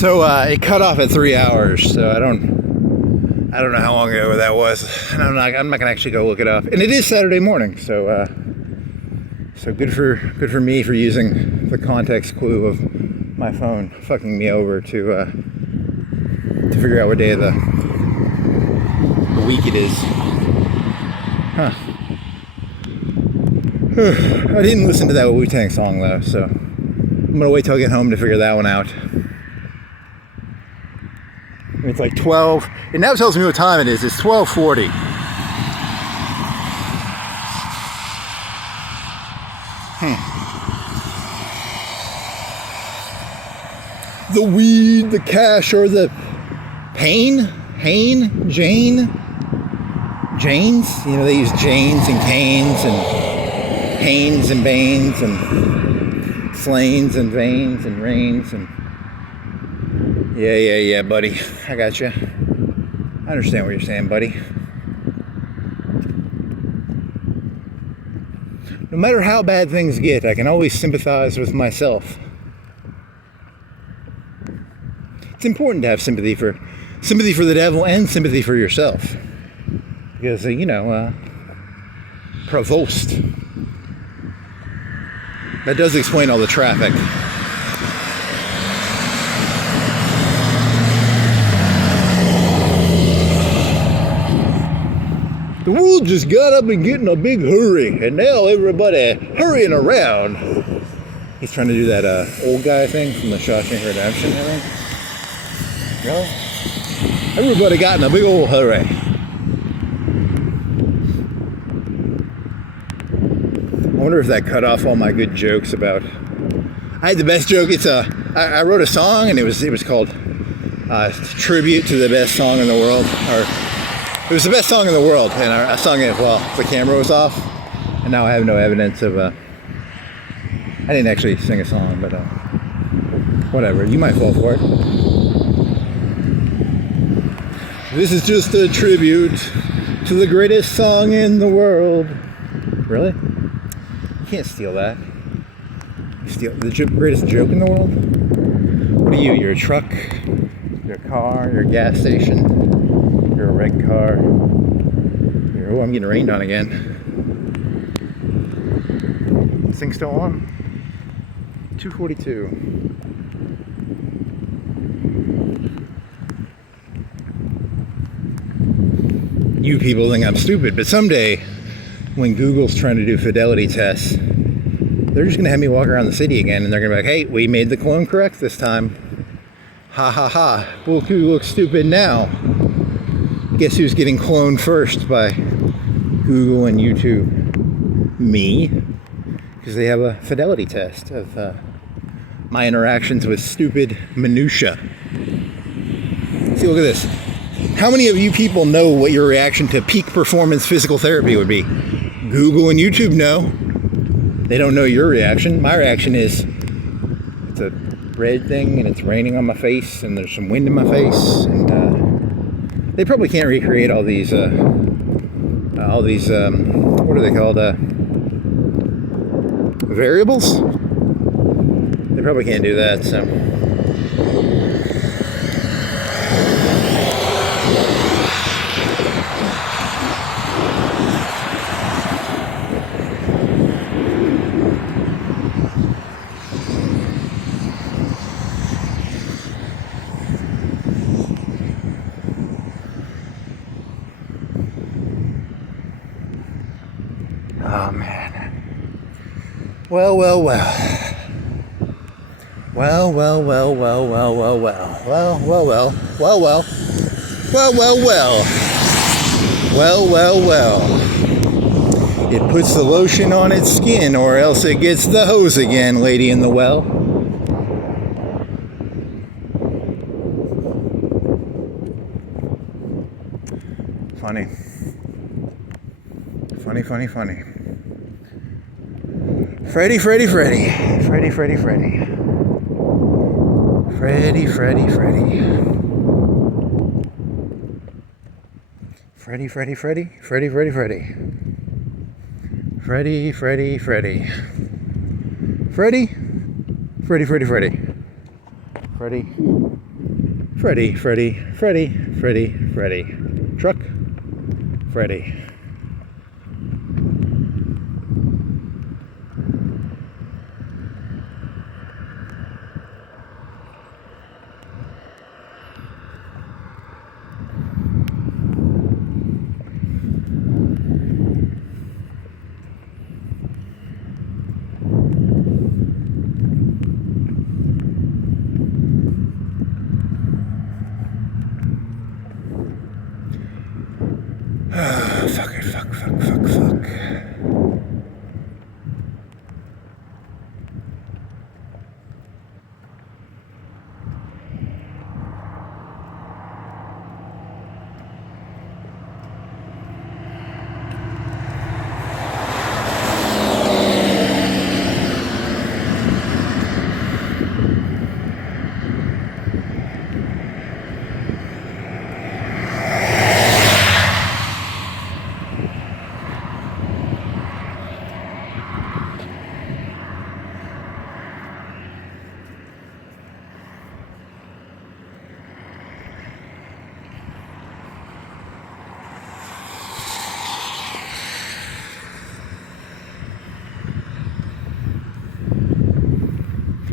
So it cut off at 3 hours, so I don't know how long ago that was, and I'm not gonna actually go look it up. And it is Saturday morning, so good for me for using the context clue of my phone fucking me over to figure out what day of the week it is. Huh. I didn't listen to that Wu-Tang song though, so I'm gonna wait till I get home to figure that one out. It's like 12. It now tells me what time it is. It's 12:40. The weed, the cash, or the Janes? You know, they use Janes and Canes and Hanes and Banes and Slanes and Veins and Rains and yeah, buddy. I got you. I understand what you're saying, buddy. No matter how bad things get, I can always sympathize with myself. It's important to have sympathy for the devil and sympathy for yourself. Because, provost. That does explain all the traffic. The world just got up and get in a big hurry, and now everybody hurrying around. He's trying to do that old guy thing from the Shawshank Redemption, I think. Really? Everybody got in a big old hurry. I wonder if that cut off all my good jokes about... I had the best joke. I wrote a song, and it was called Tribute to the Best Song in the World, or it was the best song in the world, and I sung it while the camera was off, and now I have no evidence of... I didn't actually sing a song, but whatever. You might fall for it. This is just a tribute to the greatest song in the world. Really? You can't steal that. You steal the greatest joke in the world? What are you? You're a truck? You're a car? You're a gas station? You're a red car? Oh, I'm getting rained on again. This thing's still on? 2:42. You people think I'm stupid, but someday when Google's trying to do fidelity tests, they're just gonna have me walk around the city again, and they're gonna be like, hey, we made the clone correct this time. Ha ha ha. Well, who looks stupid now? Guess who's getting cloned first by Google and YouTube? Me. Because they have a fidelity test of my interactions with stupid minutia. See, look at this. How many of you people know what your reaction to peak performance physical therapy would be? Google and YouTube know. They don't know your reaction. My reaction is, it's a red thing and it's raining on my face and there's some wind in my face. And they probably can't recreate all these what are they called? Variables? They probably can't do that, so. Oh man. Well. Well. It puts the lotion on its skin, or else it gets the hose again, lady in the well. Funny. Freddy. Freddy. Freddy, Freddy, Freddy, Freddy, Freddy. Truck, Freddy. Fuck.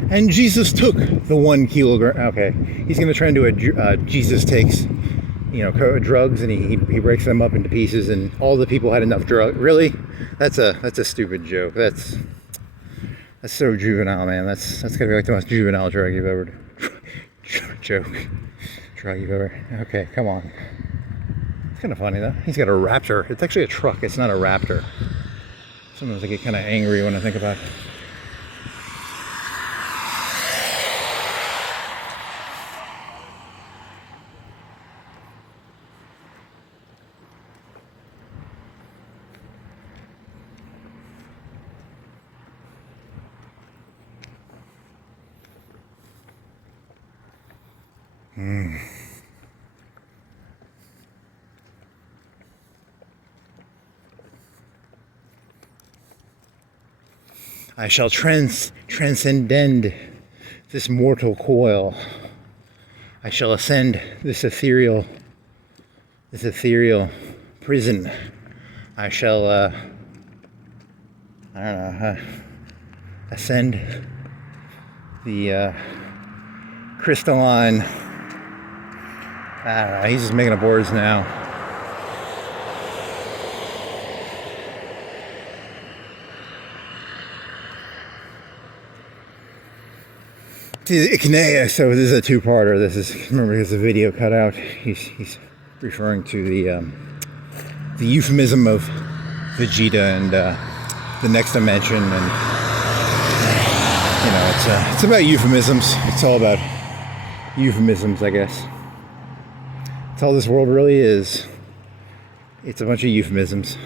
And Jesus took the 1 kilogram. Okay, he's going to try and do a Jesus takes, drugs, and he breaks them up into pieces, and all the people had enough drug. Really, that's a stupid joke. That's so juvenile, man. That's gotta be like the most juvenile drug you've ever drug you've ever. Okay, come on. It's kind of funny though. He's got a Raptor. It's actually a truck. It's not a Raptor. Sometimes I get kind of angry when I think about it. I shall transcend this mortal coil. I shall ascend this ethereal prison. I shall, ascend the crystalline. I don't know, he's just making up words now. So this is a two-parter. Remember, there's a video cut out. He's referring to the euphemism of Vegeta and the next dimension, and it's about euphemisms. It's all about euphemisms, I guess. That's all this world really is. It's a bunch of euphemisms,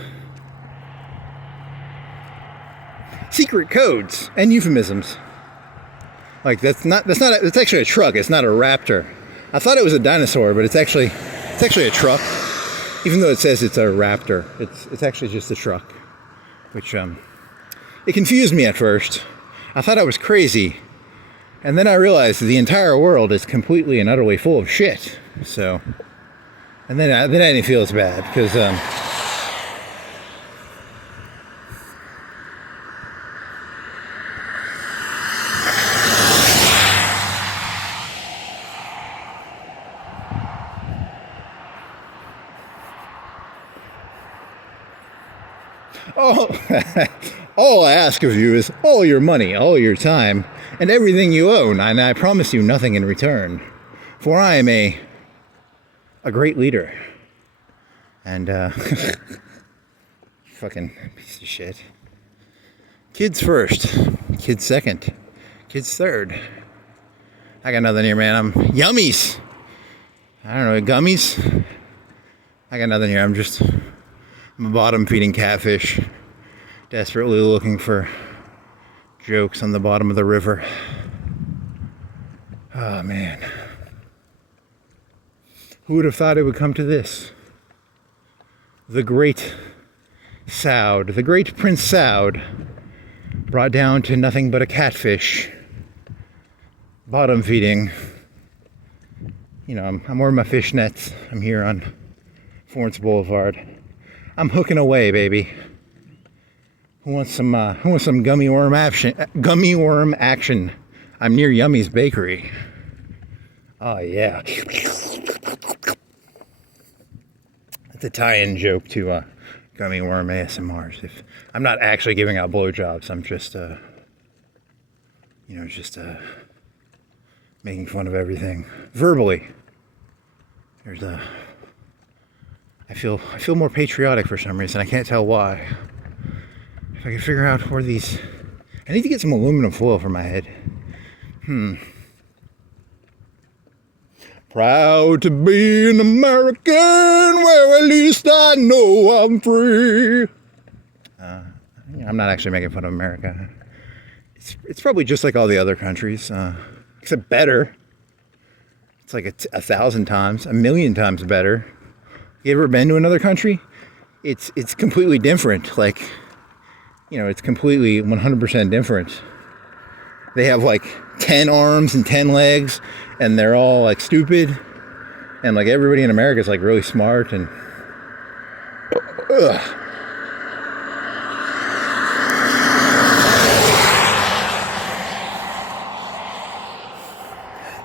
secret codes, and euphemisms. Like that's actually a truck. It's not a Raptor. I thought it was a dinosaur, but it's actually a truck. Even though it says it's a Raptor, it's actually just a truck. Which it confused me at first. I thought I was crazy, and then I realized the entire world is completely and utterly full of shit. So, and then I didn't feel as bad because all I ask of you is all your money, all your time, and everything you own, and I promise you nothing in return. For I am a great leader. And, fucking piece of shit. Kids first, kids second, kids third. I got nothing here, man. I'm yummies. I don't know, gummies? I got nothing here. I'm a bottom feeding catfish, desperately looking for jokes on the bottom of the river. Oh man. Who would have thought it would come to this? The great Saud, the great Prince Saud, brought down to nothing but a catfish, bottom feeding, I'm wearing my fishnets. I'm here on Florence Boulevard. I'm hooking away, baby. Who wants some gummy worm action? Gummy worm action. I'm near Yummy's Bakery. Oh yeah. It's a tie-in joke to gummy worm ASMRs. If I'm not actually giving out blowjobs, I'm just making fun of everything verbally. I feel more patriotic for some reason. I can't tell why. If I could figure out where these, I need to get some aluminum foil for my head. Proud to be an American, where at least I know I'm free. I'm not actually making fun of America. It's probably just like all the other countries, except better. It's like 1,000 times, 1,000,000 times better. You ever been to another country? It's completely different. Like, it's completely 100% different. They have like 10 arms and 10 legs, and they're all like stupid. And like everybody in America is like really smart and. Ugh.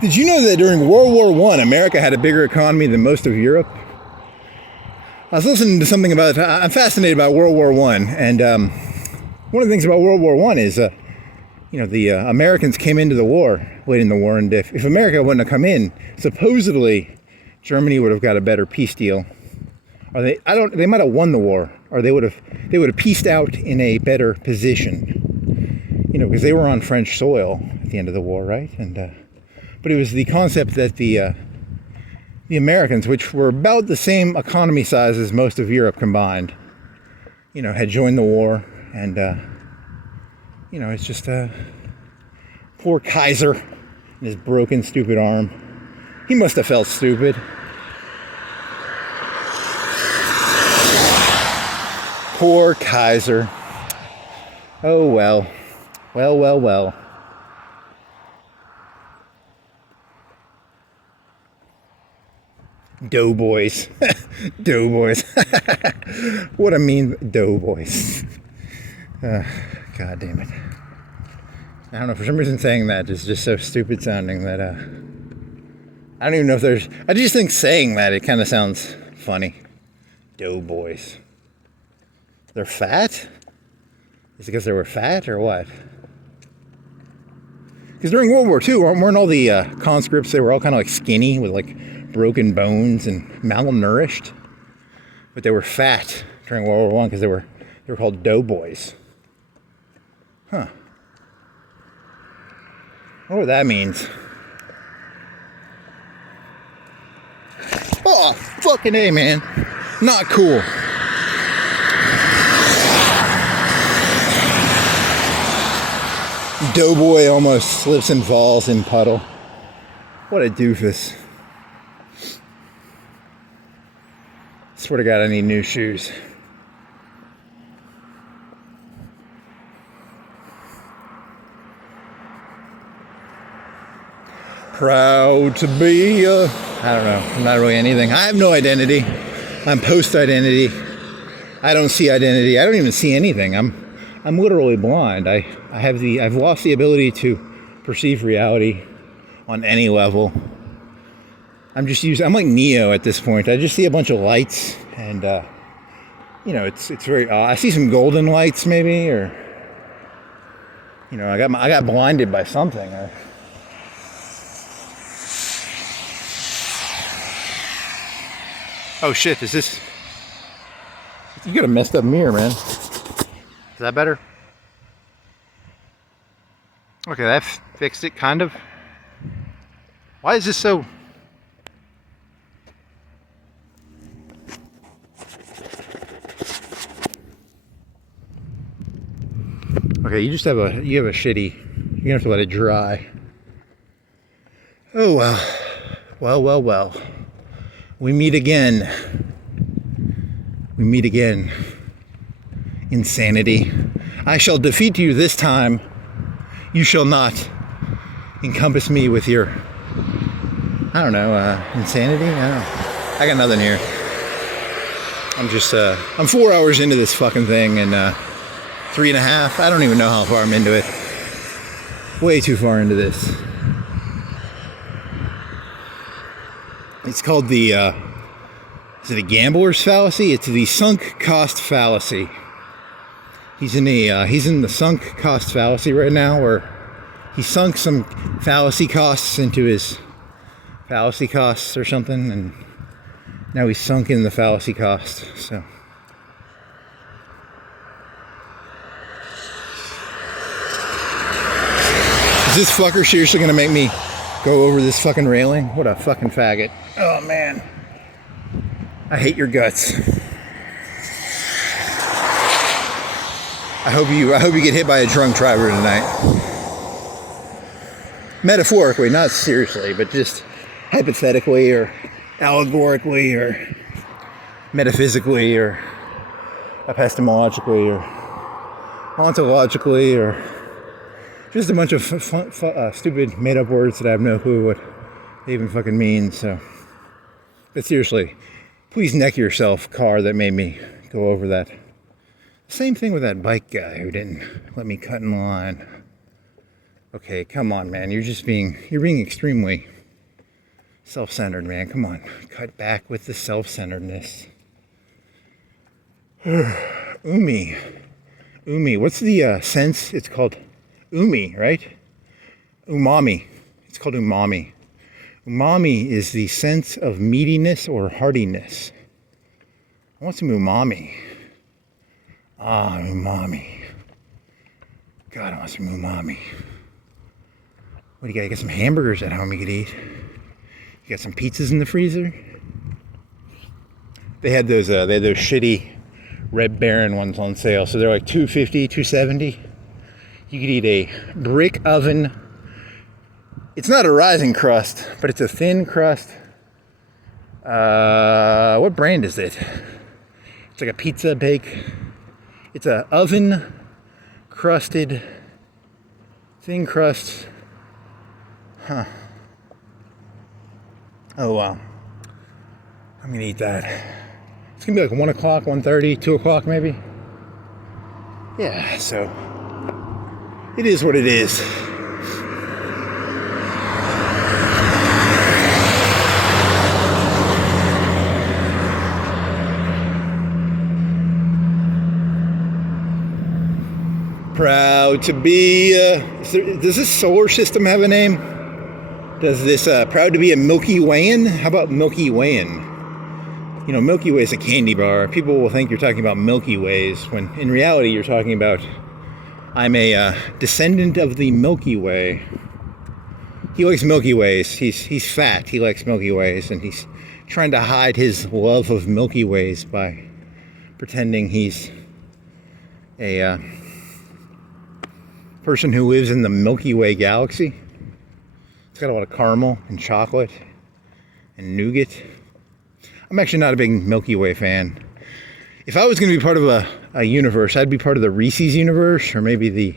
Did you know that during World War I, America had a bigger economy than most of Europe? I was listening to something about, I'm fascinated about World War I, and one of the things about World War I is, the Americans came into the war, late in the war, and if America wouldn't have come in, supposedly Germany would have got a better peace deal. Or they might have won the war, or they would have peaced out in a better position. Because they were on French soil at the end of the war, right? But it was the concept that the Americans, which were about the same economy size as most of Europe combined, had joined the war, and it's just poor Kaiser and his broken, stupid arm. He must have felt stupid. Poor Kaiser. Oh well. Well. Doughboys. Doughboys. What a mean doughboys. God damn it. I don't know, for some reason saying that is just so stupid sounding that I don't even know if there's, I just think saying that it kind of sounds funny. Doughboys. They're fat? Is it because they were fat or what? Because during World War II, weren't all the conscripts, they were all kind of like skinny with like broken bones and malnourished? But they were fat during World War I because they were called doughboys. Huh. I wonder what that means. Oh, fucking A, man. Not cool. Doughboy almost slips and falls in puddle. What a doofus. Swear to God, I need new shoes. Proud to be I don't know, I'm not really anything. I have no identity. I'm post-identity. I don't see identity. I don't even see anything. I'm literally blind. I've lost the ability to perceive reality on any level. I'm like Neo at this point. I just see a bunch of lights, and it's very I see some golden lights maybe, or I got blinded by something. Oh shit, is this... You got a messed up mirror, man. Is that better? Okay, that fixed it, kind of. Why is this so... Okay, you have a shitty... You're gonna have to let it dry. Oh well. Well. We meet again. Insanity. I shall defeat you this time. You shall not encompass me with your... I don't know, insanity? I don't know. I got nothing here. I'm just, I'm 4 hours into this fucking thing and 3.5. I don't even know how far I'm into it. Way too far into this. It's called the, is it a gambler's fallacy? It's the sunk cost fallacy. He's in the sunk cost fallacy right now, where he sunk some fallacy costs into his fallacy costs or something, and now he's sunk in the fallacy cost. So is this fucker seriously gonna make me go over this fucking railing? What a fucking faggot. Oh man. I hate your guts. I hope you get hit by a drunk driver tonight. Metaphorically, not seriously, but just hypothetically or allegorically or metaphysically or epistemologically or ontologically or just a bunch of stupid made-up words that I have no clue what they even fucking mean. So, but seriously, please neck yourself, car that made me go over that. Same thing with that bike guy who didn't let me cut in line. Okay, come on, man. You're being extremely self-centered, man. Come on. Cut back with the self-centeredness. Umi. What's the sense? It's called umi, right? Umami. It's called umami. Umami is the sense of meatiness or heartiness. I want some umami. Ah, umami. God, I want some umami. What do you got? You got some hamburgers at home you could eat. You got some pizzas in the freezer. They had those shitty Red Baron ones on sale. So they're like $2.50, $2.70. You could eat a brick oven. It's not a rising crust, but it's a thin crust. What brand is it? It's like a pizza bake. It's a oven crusted thin crust. Huh. Oh wow. I'm gonna eat that. It's gonna be like 1 o'clock, 1:30, 2 o'clock maybe. Yeah, so it is what it is. Proud to be, does this solar system have a name? Does this, proud to be a Milky Wayan? How about Milky Wayan? You know, Milky Way is a candy bar. People will think you're talking about Milky Ways, when in reality you're talking about, I'm a descendant of the Milky Way. He likes Milky Ways. He's fat. He likes Milky Ways, and he's trying to hide his love of Milky Ways by pretending he's a person who lives in the Milky Way galaxy. It's got a lot of caramel and chocolate and nougat. I'm actually not a big Milky Way fan. If I was going to be part of a universe, I'd be part of the Reese's universe, or maybe the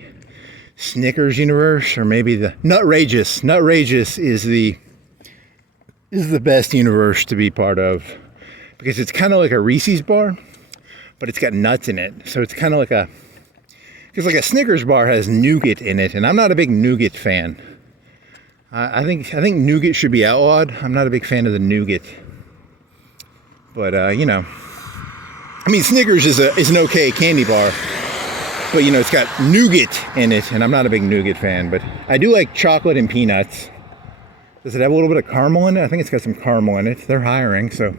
Snickers universe, or maybe the Nutrageous. Nutrageous is the best universe to be part of, because it's kind of like a Reese's bar, but it's got nuts in it. So it's kind of like because like a Snickers bar has nougat in it, and I'm not a big nougat fan. I think nougat should be outlawed. I'm not a big fan of the nougat. But, you know, I mean, Snickers is an okay candy bar, but, you know, it's got nougat in it, and I'm not a big nougat fan, but I do like chocolate and peanuts. Does it have a little bit of caramel in it? I think it's got some caramel in it. They're hiring, so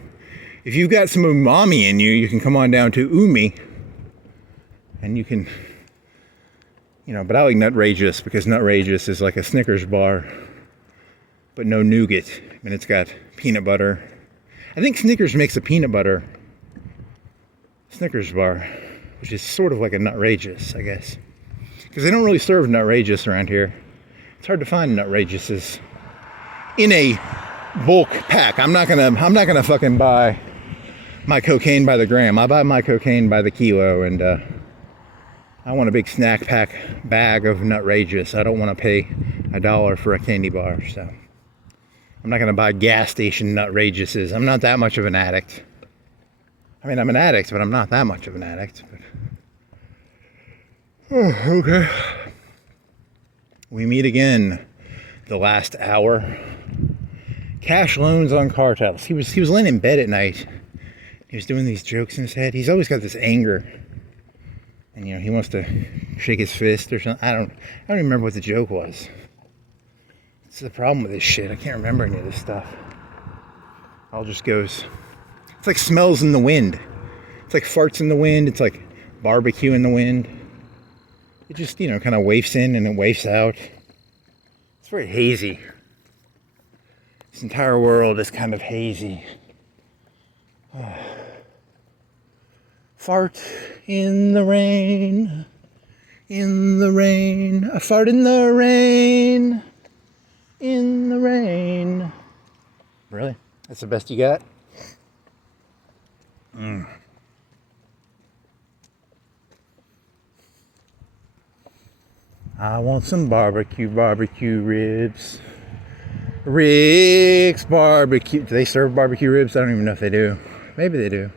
if you've got some umami in you, you can come on down to Umi, and you can, you know, but I like Nutrageous, because Nutrageous is like a Snickers bar, but no nougat, and it's got peanut butter. I think Snickers makes a peanut butter Snickers bar, which is sort of like a Nutrageous, I guess, because they don't really serve Nutrageous around here. It's hard to find Nutrageuses in a bulk pack. I'm not gonna fucking buy my cocaine by the gram. I buy my cocaine by the kilo, and I want a big snack pack bag of Nutrageous. I don't want to pay $1 for a candy bar, so I'm not going to buy gas station nutrageouses. I'm not that much of an addict. I mean, I'm an addict, but I'm not that much of an addict. But... Oh, okay. We meet again the last hour. Cash loans on cartels. He was laying in bed at night. He was doing these jokes in his head. He's always got this anger. And, you know, he wants to shake his fist or something. I don't even remember what the joke was. It's the problem with this shit. I can't remember any of this stuff. All just goes. It's like smells in the wind. It's like farts in the wind. It's like barbecue in the wind. It just, you know, kind of wafts in and it wafts out. It's very hazy. This entire world is kind of hazy. Fart in the rain. In the rain. A fart in the rain. In the rain. Really? That's the best you got? I want some barbecue ribs. Rick's Barbecue. Do they serve barbecue ribs? I don't even know if they do. Maybe they do.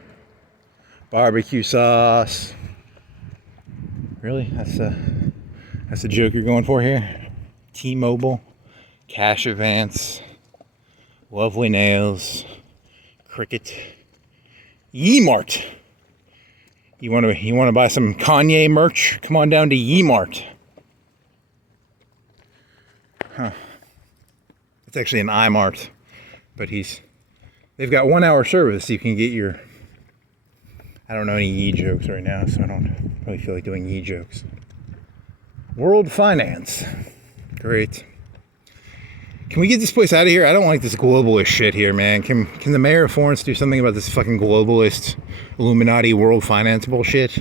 Barbecue sauce. Really? That's the joke you're going for here? T-Mobile. Cash advance. Lovely nails. Cricket. Yemart. You want to buy some Kanye merch? Come on down to Yemart. Huh. It's actually an iMart, but they've got 1 hour service. You can get your, I don't know any Yee jokes right now, so I don't really feel like doing Yee jokes. World Finance. Great. Can we get this place out of here? I don't like this globalist shit here, man. Can the mayor of Florence do something about this fucking globalist Illuminati world finance bullshit?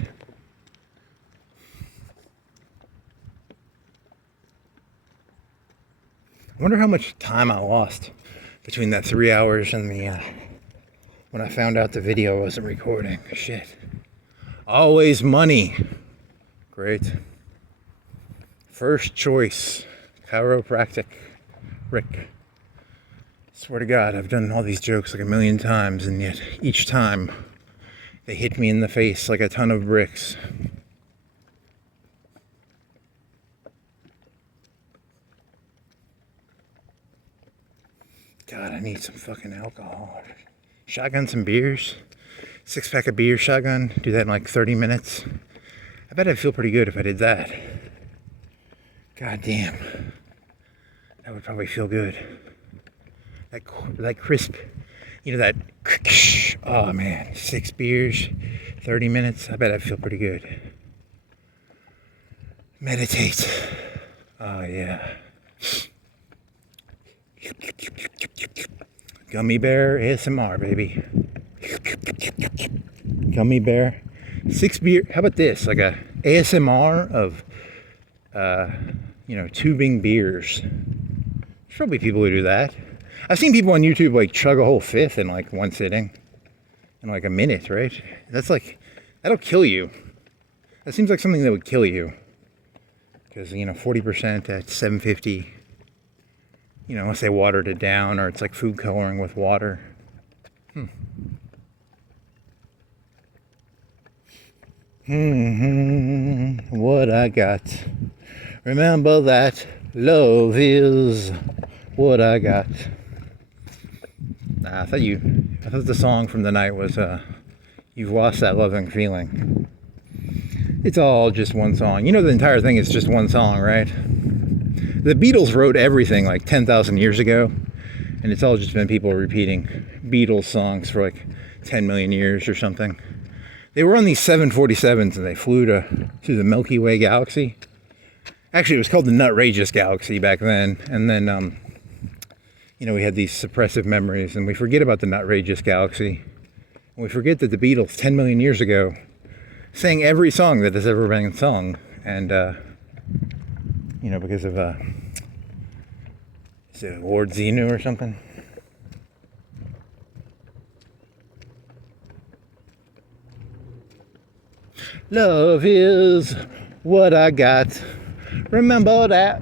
I wonder how much time I lost between that 3 hours and the when I found out the video wasn't recording. Shit. Always money. Great. First choice. Chiropractic. Rick. Swear to God, I've done all these jokes like a million times, and yet each time they hit me in the face like a ton of bricks. God, I need some fucking alcohol. Shotgun some beers. 6-pack of beer shotgun. Do that in like 30 minutes. I bet I'd feel pretty good if I did that. God damn. That would probably feel good. That crisp, you know, that, oh man, 6 beers, 30 minutes. I bet I'd feel pretty good. Meditate. Oh yeah. Gummy bear ASMR, baby. Gummy bear. 6 beer. How about this? Like a ASMR of, tubing beers. There's probably people who do that. I've seen people on YouTube like chug a whole fifth in like one sitting. In like a minute, right? That's like, that'll kill you. That seems like something that would kill you. Because, 40% at $7.50. Unless they watered it down or it's like food coloring with water. What I got. Remember that love is what I got. I thought the song from the night was You've Lost That Loving Feeling. It's all just one song. The entire thing is just one song, right? The Beatles wrote everything like 10,000 years ago, and it's all just been people repeating Beatles songs for like 10 million years or something. They were on these 747s and they flew to the Milky Way galaxy. Actually, it was called the Nutrageous Galaxy back then, and then we had these suppressive memories, and we forget about the Nutrageous Galaxy, and we forget that the Beatles 10 million years ago sang every song that has ever been sung, and because of is it Lord Xenu or something? Love is what I got. Remember that.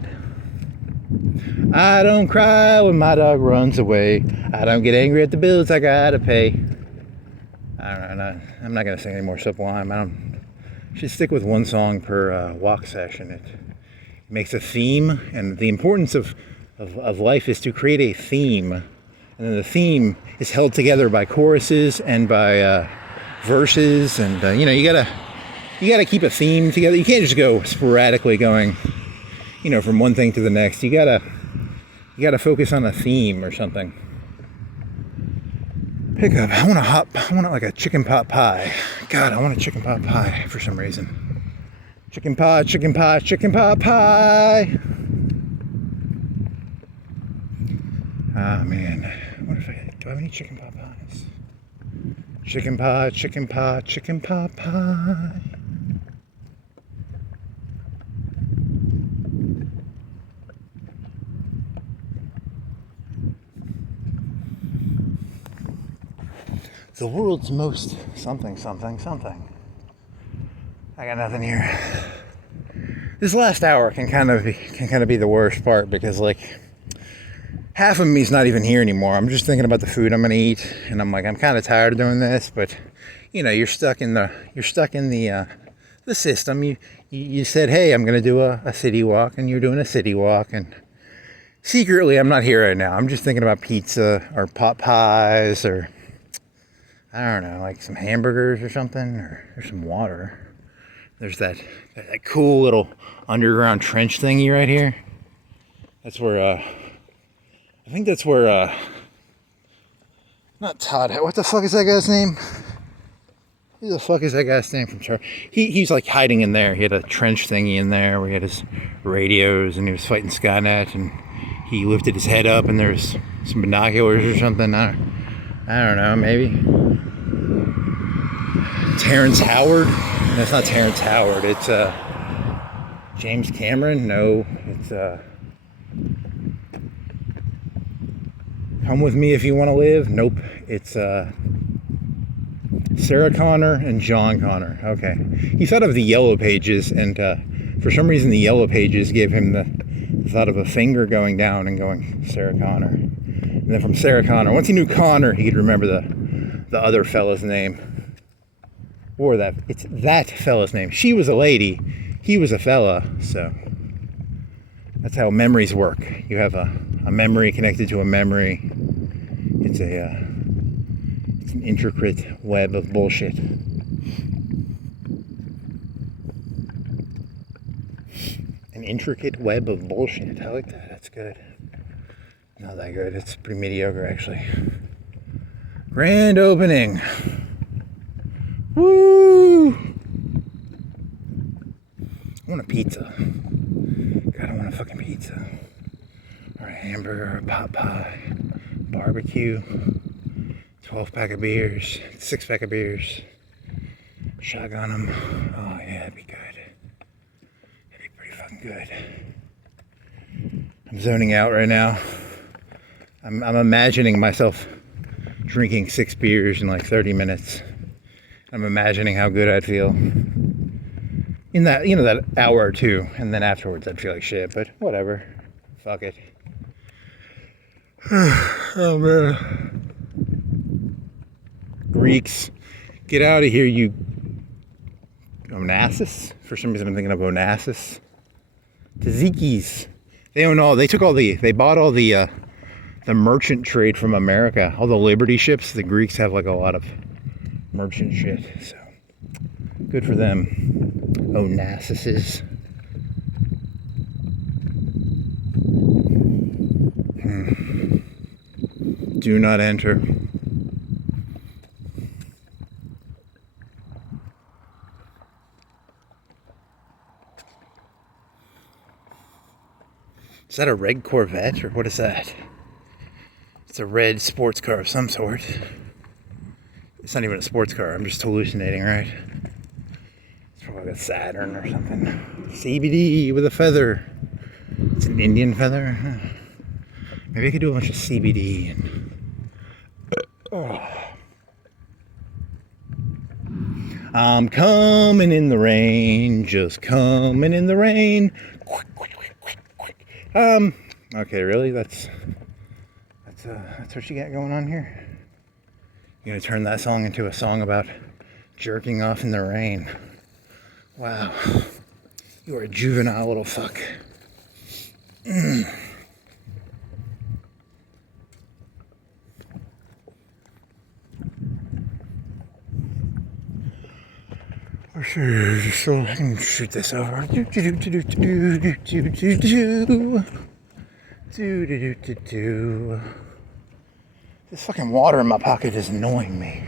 I don't cry when my dog runs away. I don't get angry at the bills I gotta pay. I don't know. I'm not gonna sing any more Sublime. Should stick with one song per walk session. It makes a theme, and the importance of life is to create a theme, and then the theme is held together by choruses and by verses, and you gotta keep a theme together. You can't just go sporadically going, from one thing to the next. You gotta focus on a theme or something. Pickup. I want like a chicken pot pie. God, I want a chicken pot pie for some reason. Chicken pot pie. Ah, man. What if do I have any chicken pot pies? Chicken pot pie. The world's most something. I got nothing here. This last hour can kind of be the worst part, because like half of me's not even here anymore. I'm just thinking about the food I'm gonna eat, and I'm kind of tired of doing this. But you're stuck in the system. You said, hey, I'm gonna do a city walk, and you're doing a city walk, and secretly I'm not here right now. I'm just thinking about pizza or pot pies, or I don't know, like some hamburgers or something, or there's some water. There's that cool little underground trench thingy right here. That's where, I think that's where, not Todd, what the fuck is that guy's name? Who the fuck is that guy's name from Charlie? He's like hiding in there. He had a trench thingy in there where he had his radios, and he was fighting Skynet, and he lifted his head up, and there's some binoculars or something. I don't know, maybe. Terrence Howard? That's not Terrence Howard. It's James Cameron? No, it's Come With Me If You Want to Live? Nope. It's Sarah Connor and John Connor. Okay. He thought of the Yellow Pages, and for some reason the Yellow Pages gave him the thought of a finger going down and going Sarah Connor. And then from Sarah Connor, once he knew Connor, he could remember the other fella's name. Or it's that fella's name. She was a lady, he was a fella, so that's how memories work. You have a memory connected to a memory. It's an intricate web of bullshit. An intricate web of bullshit. I like that. That's good. Not that good. It's pretty mediocre, actually. Grand opening. Woo! I want a pizza. God, I want a fucking pizza. Or a hamburger, or a pot pie, barbecue, 12-pack of beers, 6-pack of beers, shotgun them. Oh yeah, that'd be good. That'd be pretty fucking good. I'm zoning out right now. I'm imagining myself drinking 6 beers in like 30 minutes. I'm imagining how good I'd feel in that, that hour or two, and then afterwards I'd feel like shit, but whatever. Fuck it. Oh man. Greeks, get out of here, you Onassis? For some reason I'm thinking of Onassis. Tzatziki's. They bought all the merchant trade from America. All the Liberty ships. The Greeks have like a lot of merchant shit, so good for them. Onassises. Do not enter. Is that a red Corvette, or what is that? It's a red sports car of some sort. It's not even a sports car. I'm just hallucinating, right? It's probably like a Saturn or something. CBD with a feather. It's an Indian feather. Maybe I could do a bunch of CBD. I'm coming in the rain, just coming in the rain. Okay, really? That's what you got going on here? You're gonna turn that song into a song about jerking off in the rain. Wow. You are a juvenile little fuck. So I can shoot this over. This fucking water in my pocket is annoying me.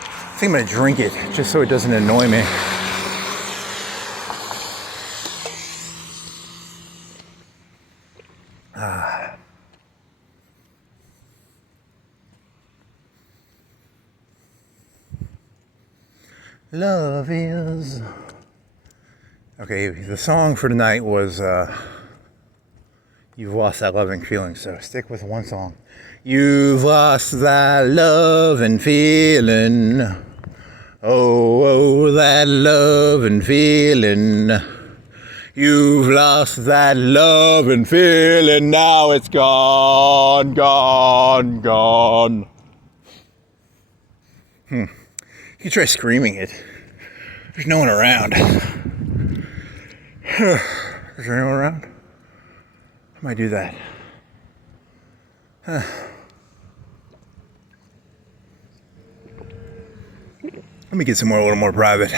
I think I'm gonna drink it just so it doesn't annoy me. Love is... Okay, the song for tonight was You've Lost That Loving Feeling, so stick with one song. You've lost that loving feeling. Oh, that loving feeling. You've lost that loving feeling. Now it's gone, gone, gone. You try screaming it. There's no one around. Is there anyone around? I might do that. Let me get somewhere a little more private.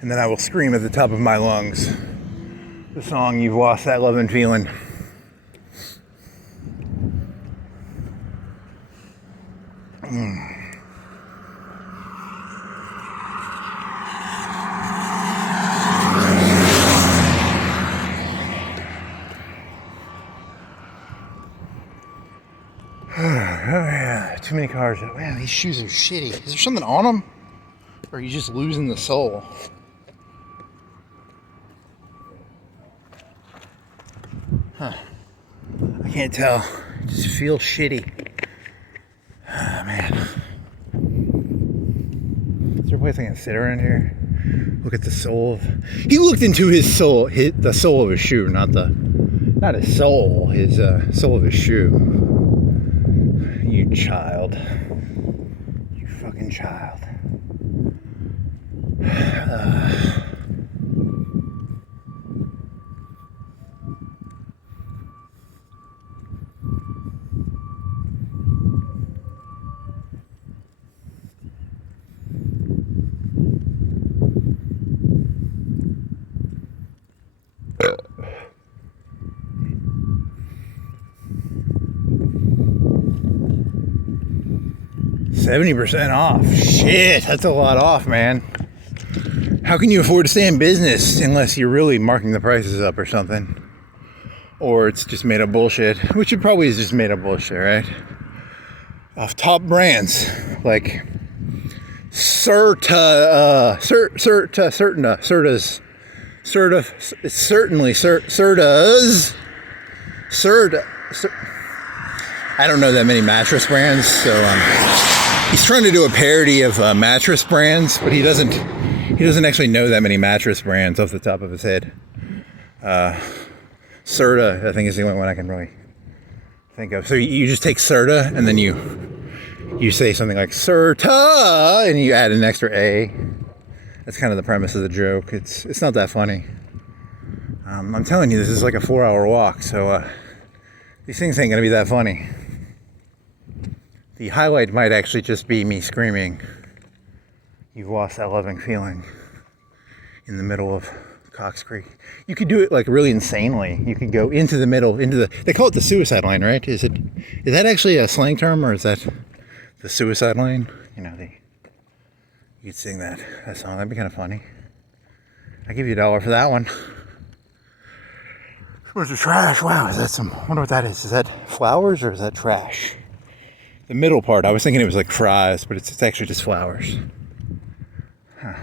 And then I will scream at the top of my lungs the song You've Lost That Loving Feeling. Oh yeah, too many cars. Man, these shoes are shitty. Is there something on them? Or are you just losing the sole? Huh. I can't tell. It just feels shitty. Oh, man. Is there a place I can sit around here? Look at the sole of... He looked into his soul, the sole of his shoe, not his soul, his sole of his shoe. You child. You fucking child. 70% off. Shit, that's a lot off, man. How can you afford to stay in business unless you're really marking the prices up or something? Or it's just made up bullshit, which it probably is just made up bullshit, right? Of top brands like Sertas, I don't know that many mattress brands, so he's trying to do a parody of mattress brands, but he doesn't actually know that many mattress brands off the top of his head. Serta, I think, is the only one I can really think of. So you just take Serta and then you say something like Serta and you add an extra A. That's kind of the premise of the joke. It's not that funny. I'm telling you, this is like a 4-hour walk, so these things ain't gonna be that funny. The highlight might actually just be me screaming, "You've lost that loving feeling," in the middle of Cox Creek. You could do it like really insanely. You could go into the middle, they call it the suicide line, right? Is that actually a slang term, or is that the suicide line? You know, you could sing that song. That'd be kind of funny. I give you $1 for that one. Where's the trash? Wow, is that I wonder what that is. Is that flowers or is that trash? The middle part, I was thinking it was like fries, but it's actually just flowers. Huh.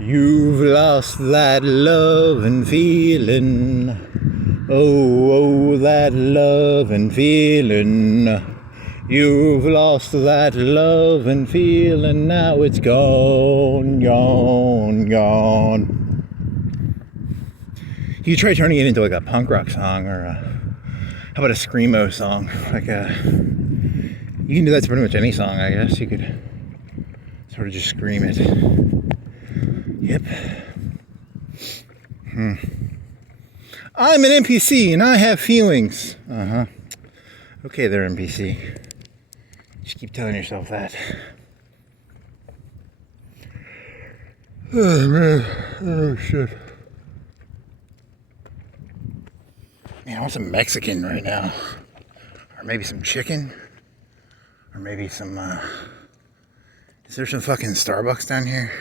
You've lost that love and feeling. Oh, oh, that love and feeling. You've lost that love and feeling. Now it's gone, gone, gone. You try turning it into like a punk rock song, or how about a screamo song? Like you can do that to pretty much any song, I guess. You could sort of just scream it. Yep. I'm an NPC and I have feelings. Okay there, NPC. Just keep telling yourself that. Oh man. Oh shit. Man, I want some Mexican right now. Or maybe some chicken. Or maybe some, is there some fucking Starbucks down here?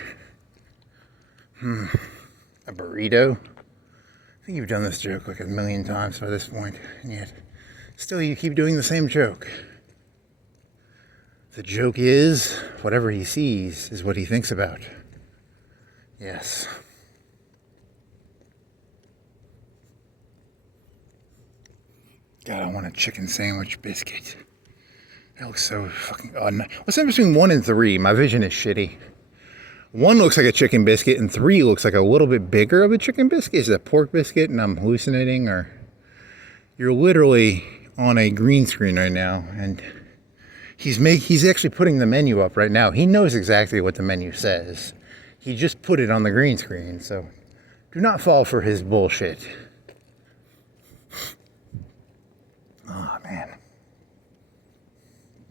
A burrito? I think you've done this joke like a million times by this point, and yet still you keep doing the same joke. The joke is, whatever he sees is what he thinks about. Yes. God, I want a chicken sandwich biscuit. That looks so fucking odd. What's the difference between 1 and 3? My vision is shitty. 1 looks like a chicken biscuit, and 3 looks like a little bit bigger of a chicken biscuit. Is it a pork biscuit and I'm hallucinating? Or you're literally on a green screen right now, and he's actually putting the menu up right now. He knows exactly what the menu says. He just put it on the green screen, so do not fall for his bullshit. Oh, man.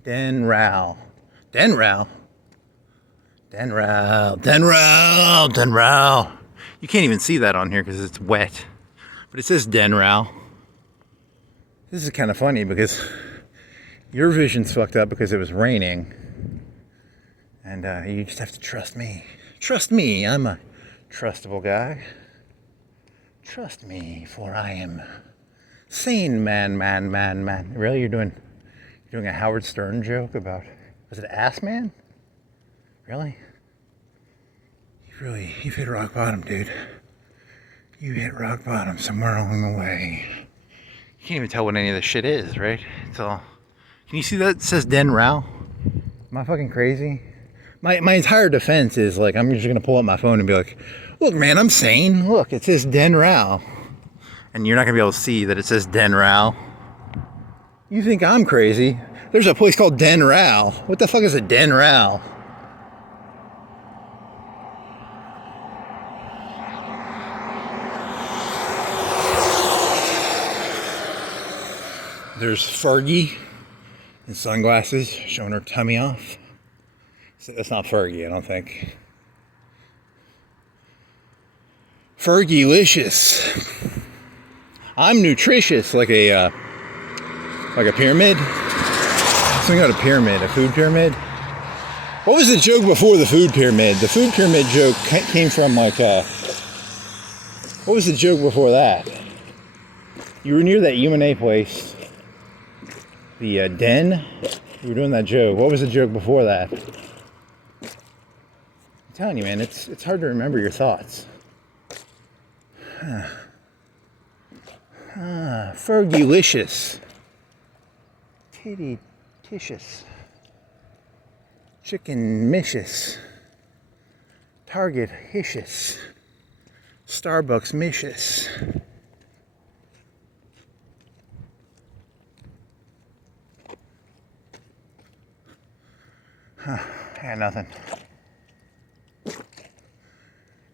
Denral. You can't even see that on here because it's wet. But it says Denral. This is kind of funny because your vision's fucked up because it was raining. And you just have to trust me. Trust me, I'm a trustable guy. Trust me, for I am sane man. Really? You're doing a Howard Stern joke about, was it Ass Man? Really? You've hit rock bottom, dude. You hit rock bottom somewhere along the way. You can't even tell what any of this shit is, right? It's all, can you see that it says Den Rao? Am I fucking crazy? My entire defense is like, I'm just gonna pull up my phone and be like, look man, I'm sane. Look, it says Den Rao. And you're not gonna be able to see that it says Den Rao. You think I'm crazy? There's a place called Den Rao. What the fuck is a Den Rao? There's Fergie in sunglasses showing her tummy off. So that's not Fergie, I don't think. Fergie-licious. I'm nutritious, like a pyramid. Something about a pyramid, a food pyramid. What was the joke before the food pyramid? The food pyramid joke came from like what was the joke before that? You were near that UNA place. The den. You were doing that joke. What was the joke before that? I'm telling you, man, it's hard to remember your thoughts. Fergie-licious. Titty-titious. Chicken-micious. Target-hicious. Starbucks-micious. Yeah, nothing.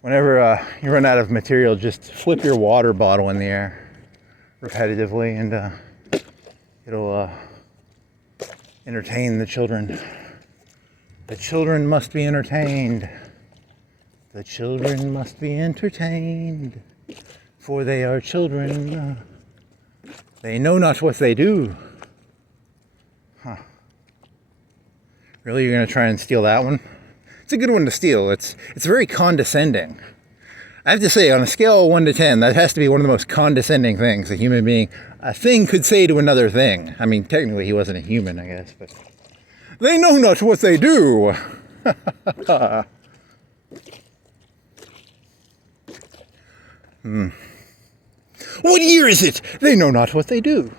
Whenever you run out of material, just flip your water bottle in the air repetitively, and it'll entertain the children. The children must be entertained. The children must be entertained, for they are children. They know not what they do. Huh. Really, you're gonna try and steal that one? It's a good one to steal. It's very condescending. I have to say, on a scale of 1 to 10, that has to be one of the most condescending things a thing could say to another thing. I mean, technically he wasn't a human, I guess, but they know not what they do. What year is it? They know not what they do.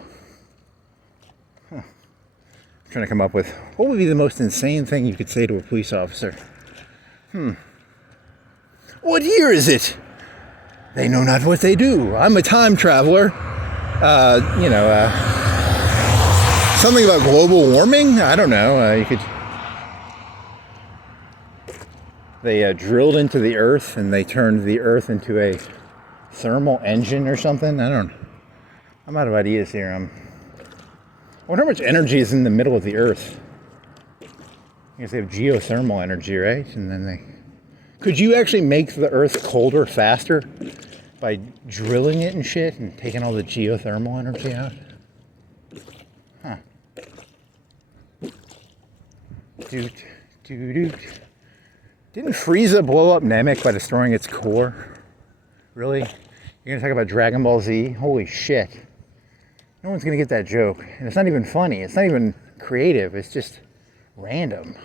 Huh. I'm trying to come up with what would be the most insane thing you could say to a police officer. What year is it? They know not what they do. I'm a time traveler. Something about global warming? I don't know. You could. They drilled into the earth and they turned the earth into a thermal engine or something. I'm out of ideas here. I wonder how much energy is in the middle of the earth. I guess they have geothermal energy, right? And then could you actually make the earth colder faster by drilling it and shit and taking all the geothermal energy out? Huh. Doot, doot, doot. Didn't Frieza blow up Namek by destroying its core? Really? You're gonna talk about Dragon Ball Z? Holy shit. No one's gonna get that joke. And it's not even funny. It's not even creative. It's just random.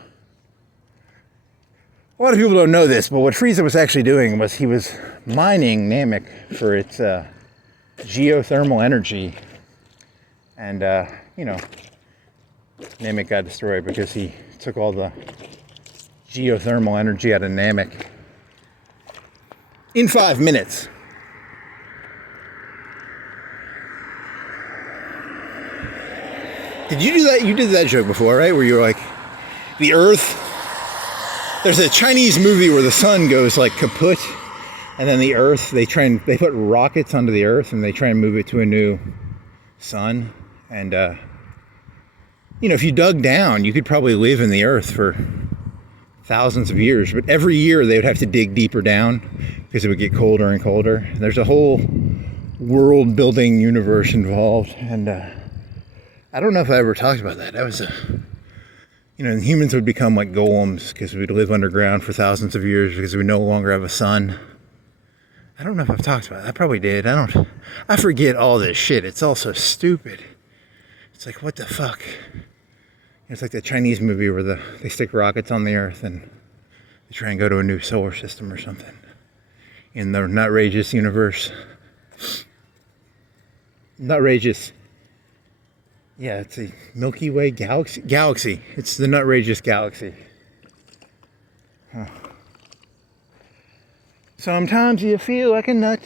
A lot of people don't know this, but what Frieza was actually doing was he was mining Namek for its geothermal energy. And, Namek got destroyed because he took all the geothermal energy out of Namek in 5 minutes. Did you do that? You did that joke before, right? Where you were like, the Earth. There's a Chinese movie where the sun goes like kaput, and then the Earth. They put rockets onto the Earth and they try and move it to a new sun. And if you dug down, you could probably live in the Earth for thousands of years, but every year they would have to dig deeper down because it would get colder and colder. There's a whole world building universe involved, and I don't know if I ever talked about that. That was humans would become like golems because we'd live underground for thousands of years because we no longer have a sun. I don't know if I've talked about it. I probably did. I forget all this shit. It's all so stupid. It's like, what the fuck? It's like the Chinese movie where they stick rockets on the Earth and they try and go to a new solar system or something in the Nutrageous universe. Nutrageous. Yeah, it's a Milky Way galaxy. It's the Nutrageous galaxy. Huh. Sometimes you feel like a nut.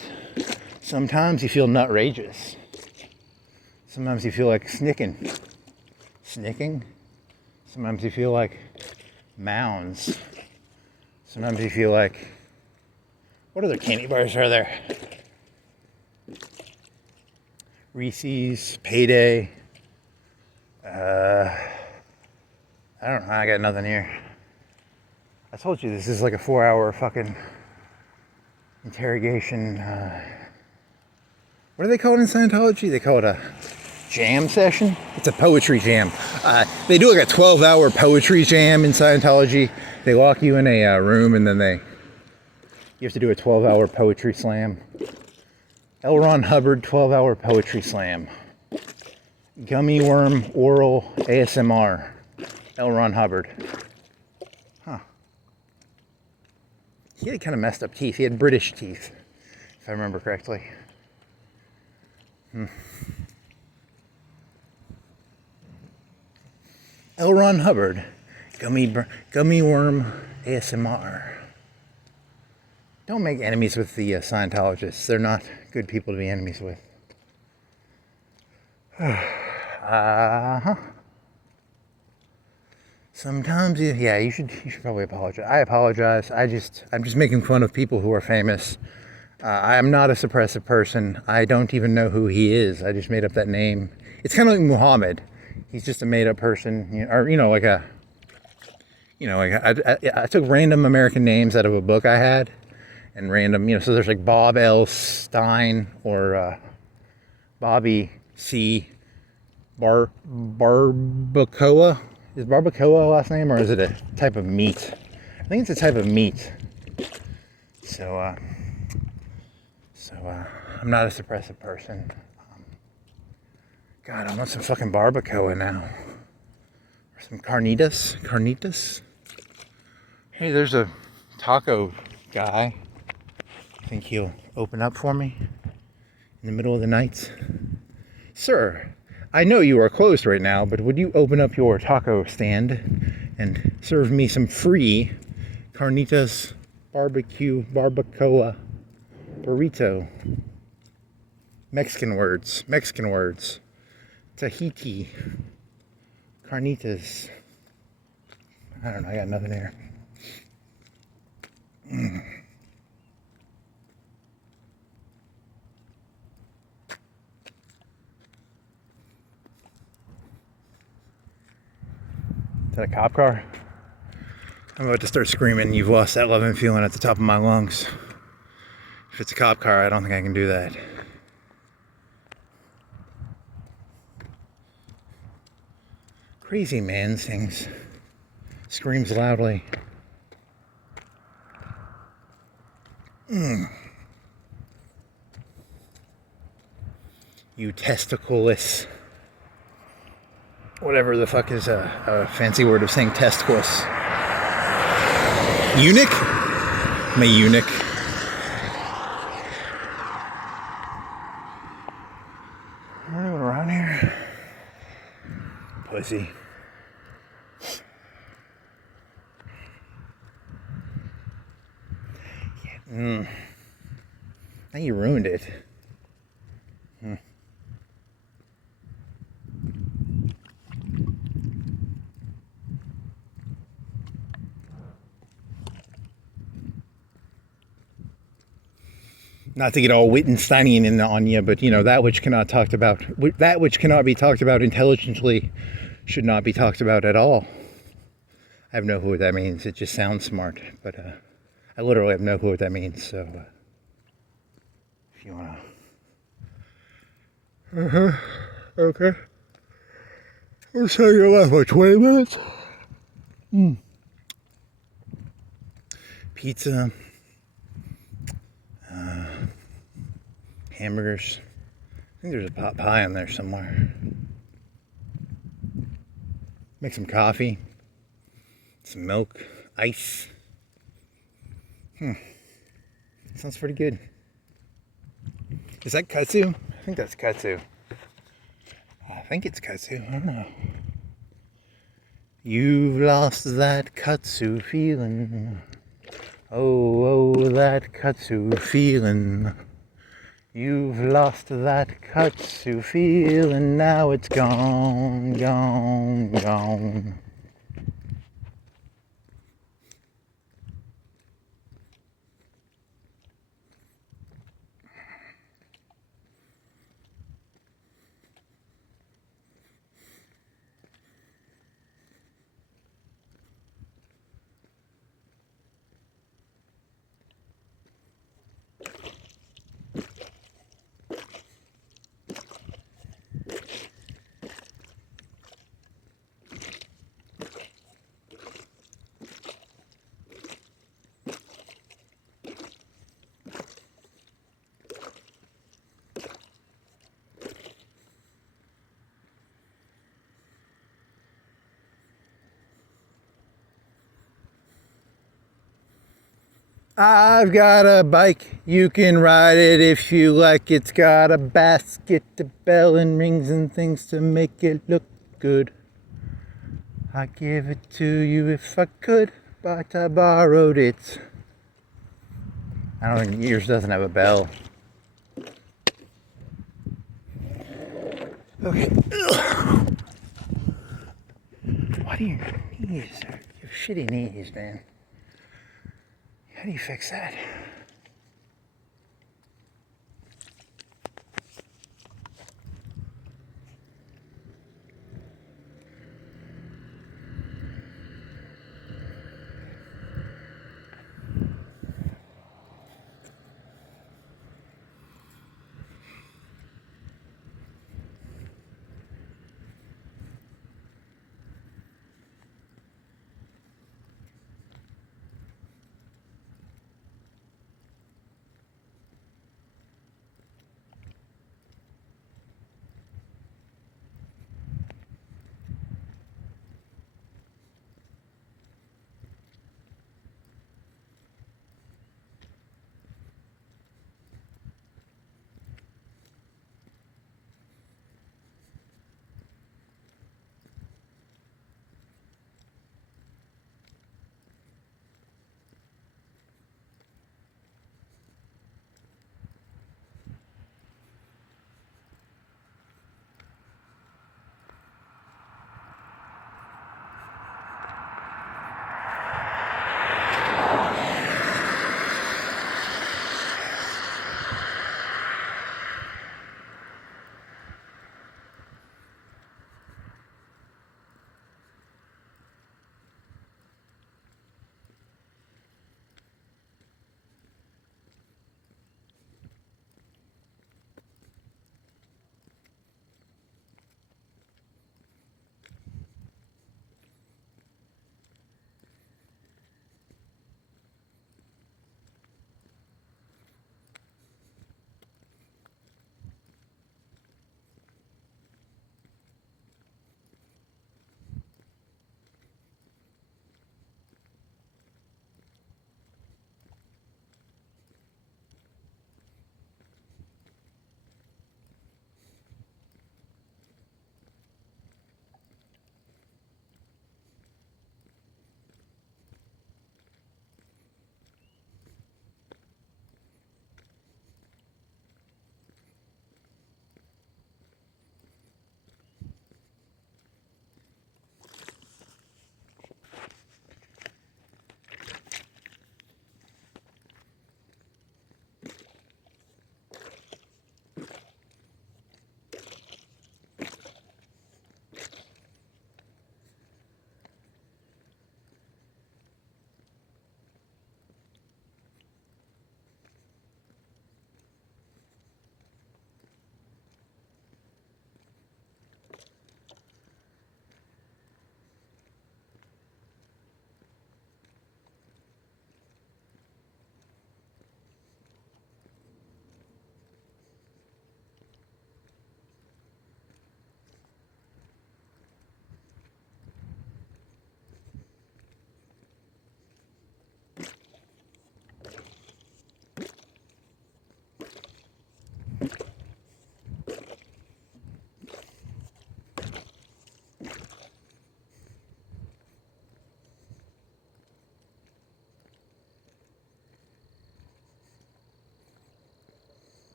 Sometimes you feel nutrageous. Sometimes you feel like snicking. Sometimes you feel like mounds. Sometimes you feel like, what other candy bars are there? Reese's, Payday. I don't know. I got nothing here. I told you this is like a 4-hour fucking interrogation. What do they call it in Scientology? They call it a jam session. It's a poetry jam. They do like a 12-hour poetry jam in Scientology. They lock you in a room and then you have to do a 12-hour poetry slam. L. Ron Hubbard 12-hour poetry slam. Gummy worm oral ASMR. L. Ron Hubbard. Huh. He had kind of messed up teeth. He had British teeth, if I remember correctly. L. Ron Hubbard, gummy worm ASMR. Don't make enemies with the Scientologists. They're not good people to be enemies with. Sometimes, you should probably apologize. I apologize. I'm just making fun of people who are famous. I am not a suppressive person. I don't even know who he is. I just made up that name. It's kind of like Muhammad. He's just a made-up person, I took random American names out of a book I had, and random, so there's like Bob L. Stein or Bobby C. Barbacoa. Is barbacoa a last name, or is it a type of meat? I think it's a type of meat. So I'm not a suppressive person. God, I want some fucking barbacoa now. Or some carnitas. Hey, there's a taco guy. I think he'll open up for me in the middle of the night? Sir, I know you are closed right now, but would you open up your taco stand and serve me some free carnitas barbecue barbacoa burrito? Mexican words. Tahiti. Carnitas. I don't know, I got nothing here. Is that a cop car? I'm about to start screaming, "You've lost that love and feeling" at the top of my lungs. If it's a cop car, I don't think I can do that. Crazy man sings, screams loudly. You testicleless. Whatever the fuck is a fancy word of saying testicles. Eunuch? I'm a eunuch. Anyone around here? Pussy. Yeah. Now you ruined it. Not to get all Wittgensteinian on you, but that which cannot be talked about intelligently should not be talked about at all. I have no clue what that means. It just sounds smart, but I literally have no clue what that means. So if you wanna, okay. Let's say you're left for 20 minutes. Pizza. Hamburgers. I think there's a pot pie in there somewhere. Make some coffee. Some milk. Ice. Sounds pretty good. Is that kudzu? I think that's kudzu. I think it's kudzu. I don't know. You've lost that kudzu feeling. Oh, that kudzu feeling. You've lost that kudzu feeling, now it's gone, gone, gone. I've got a bike, you can ride it if you like. It's got a basket, a bell and rings and things to make it look good. I'd give it to you if I could, but I borrowed it. I don't think yours doesn't have a bell. Okay. Ugh. Why do your knees hurt? You have shitty knees, man. How do you fix that?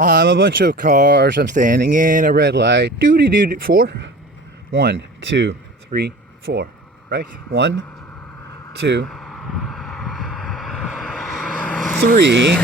I'm a bunch of cars. I'm standing in a red light. Doody doo. 4. 1, 2, 3, 4. Right? 1, 2, 3.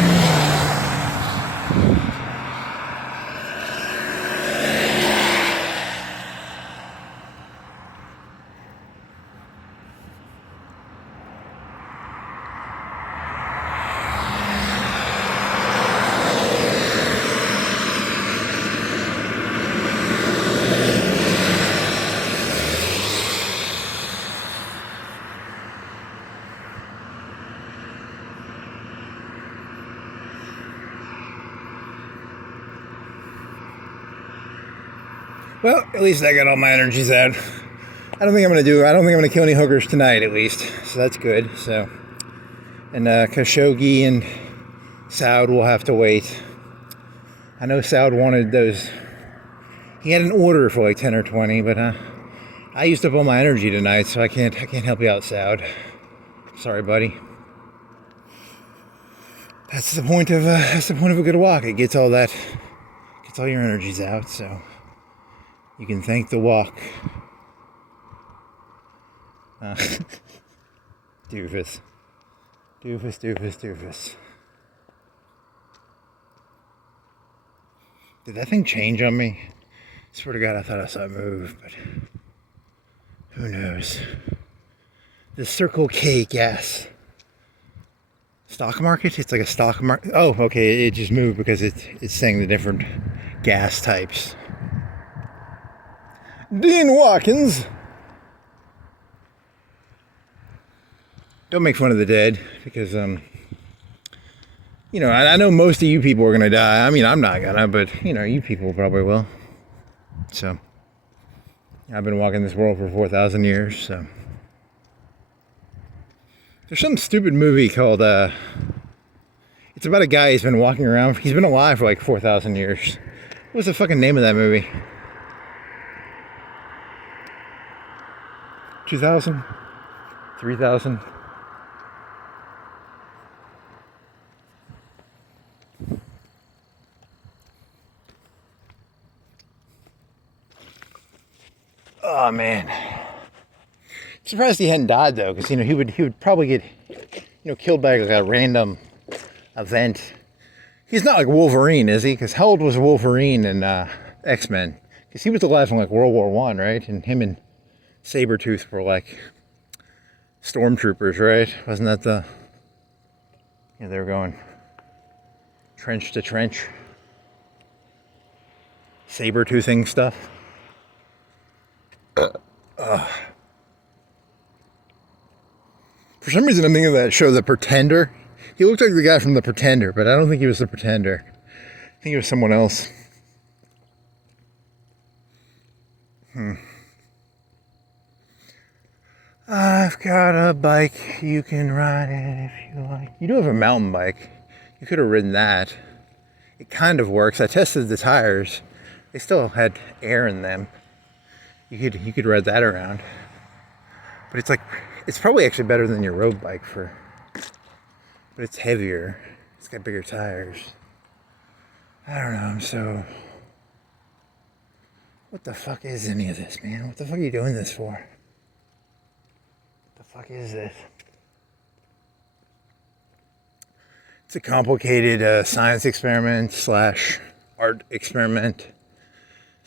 Well, at least I got all my energies out. I don't think I'm gonna kill any hookers tonight, at least. So that's good. So, and Khashoggi and Saud will have to wait. I know Saud wanted those. He had an order for like 10 or 20, but I used up all my energy tonight, so I can't help you out, Saud. Sorry, buddy. That's the point of a good walk. It gets all your energies out, so you can thank the walk. Doofus. Did that thing change on me? I swear to God, I thought I saw it move, but who knows? The Circle K gas. Stock market? It's like a stock market. Oh, okay, it just moved because it's saying the different gas types. Dean Watkins. Don't make fun of the dead, because you know, I know most of you people are gonna die. I mean, I'm not gonna, but you know, you people probably will. So I've been walking this world for 4,000 years. So there's some stupid movie called it's about a guy who's been walking around. He's been alive for like 4,000 years. What's the fucking name of that movie? 2,000? 3,000? Oh man, surprised he hadn't died though, because you know he would probably get killed by like a random event. He's not like Wolverine, is he? Because how old was Wolverine in X-Men? Because he was alive in like World War I, right? And him and Sabretooth were like stormtroopers, right? Wasn't that the? Yeah, they were going trench to trench, saber-toothing stuff. For some reason I'm thinking of that show, The Pretender. He looked like the guy from The Pretender, but I don't think he was The Pretender. I think he was someone else. I've got a bike, you can ride it if you like. You do have a mountain bike. You could have ridden that. It kind of works. I tested the tires. They still had air in them. You could ride that around, but it's probably actually better than your road bike but it's heavier. It's got bigger tires. I don't know. What the fuck is any of this, man? What the fuck are you doing this for? What the fuck is this? It's a complicated science experiment / art experiment /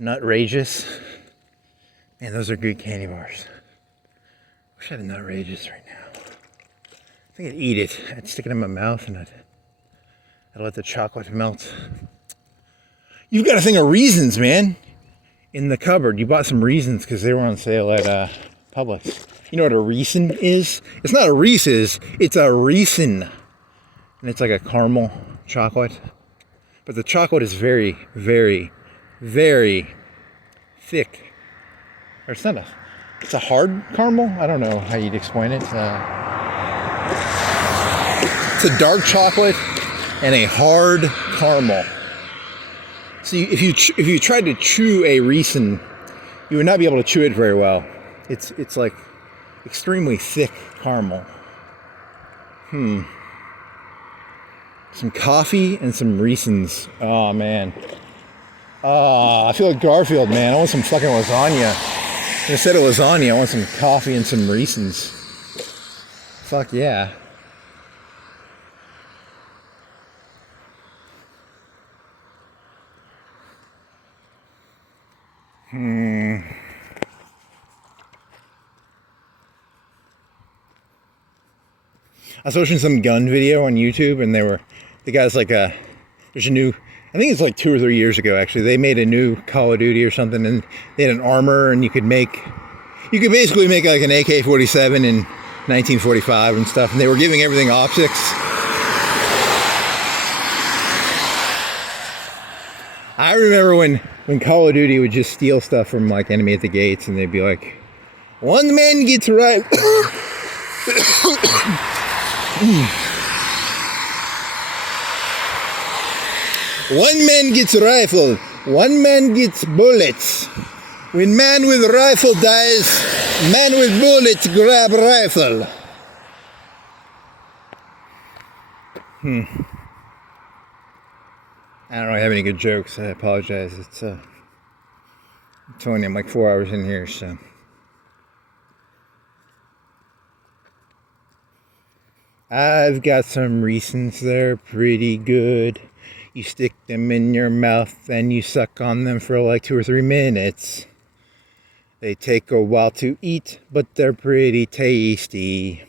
Nutrageous. Man, those are good candy bars. Wish I had a Nutrageous right now. I think I'd eat it. I'd stick it in my mouth and I'd let the chocolate melt. You've got a thing of Reasons, man. In the cupboard. You bought some Reasons because they were on sale at Publix. You know what a Reesin is? It's not a Reese's, it's a Reesin. And it's like a caramel chocolate. But the chocolate is very, very, very thick. Or it's a hard caramel? I don't know how you'd explain it. It's a dark chocolate and a hard caramel. So if you tried to chew a Reesin, you would not be able to chew it very well. It's like extremely thick caramel. Some coffee and some Reese's. Oh, man. I feel like Garfield, man. I want some fucking lasagna. Instead of lasagna, I want some coffee and some Reese's. Fuck yeah. I was watching some gun video on YouTube, and the guy's like, there's a new, I think it's like 2 or 3 years ago actually, they made a new Call of Duty or something, and they had an armor, and you could basically make like an AK-47 in 1945 and stuff, and they were giving everything optics. I remember when Call of Duty would just steal stuff from like Enemy at the Gates, and they'd be like, one man gets right. One man gets rifle, one man gets bullets. When man with rifle dies, man with bullets grab rifle. I don't really have any good jokes. I apologize. It's I'm telling you, I'm like 4 hours in here, so. I've got some Reese's, they're pretty good. You stick them in your mouth and you suck on them for like 2 or 3 minutes. They take a while to eat, but they're pretty tasty.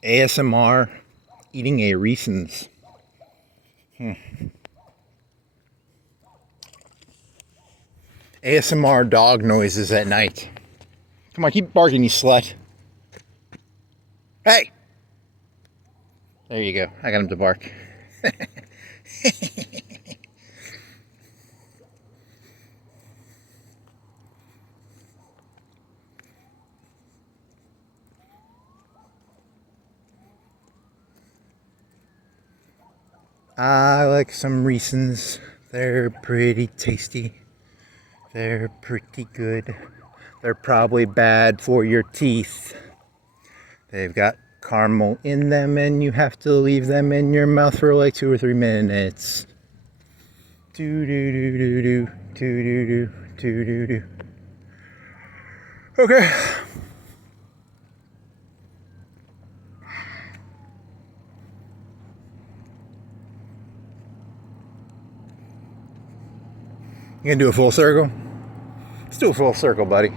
ASMR eating a Reese's. ASMR dog noises at night. Come on, keep barking, you slut. Hey! There you go. I got him to bark. I like some Reese's. They're pretty tasty. They're pretty good. They're probably bad for your teeth. They've got caramel in them, and you have to leave them in your mouth for like 2 or 3 minutes. Do do do do do do do do do do do. Okay. You gonna do a full circle? Let's do a full circle, buddy.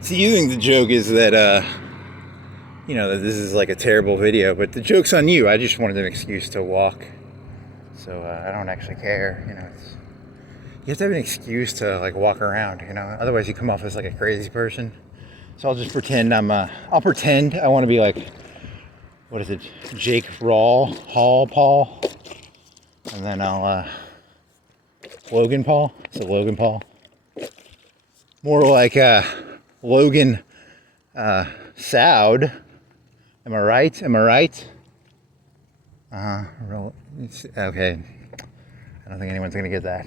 See, you think the joke is that, that this is like a terrible video, but the joke's on you. I just wanted an excuse to walk. So, I don't actually care, you have to have an excuse to, like, walk around, Otherwise you come off as, like, a crazy person. So I'll just pretend I'll pretend I want to be, like, what is it, Jake Paul. And then I'll, Logan Paul. So Logan Paul. More like, Logan Soud. Am I right? Okay. I don't think anyone's going to get that.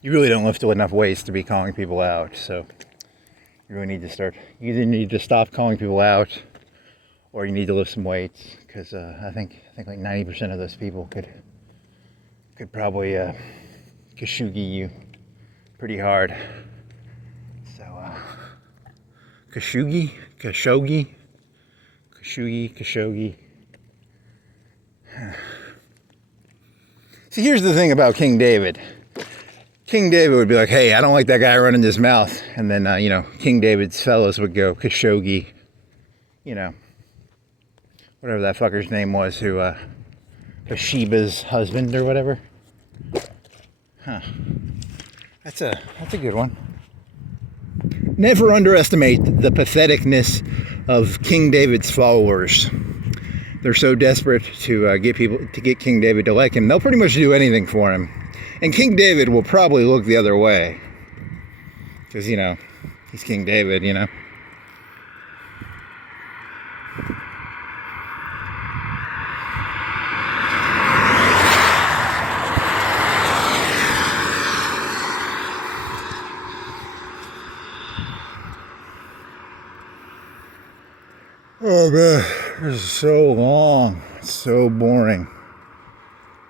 You really don't lift enough weights to be calling people out, so you really need to you either need to stop calling people out, or you need to lift some weights, because I think like 90% of those people could probably Khashoggi you pretty hard. So Khashoggi. See, here's the thing about King David. King David would be like, hey, I don't like that guy running his mouth. And then, King David's fellows would go, Khashoggi, whatever that fucker's name was, who, Bathsheba's husband or whatever. Huh. That's a good one. Never underestimate the patheticness of King David's followers. They're so desperate to get King David to like him. They'll pretty much do anything for him. And King David will probably look the other way. Because, he's King David, Oh man, this is so long, so boring.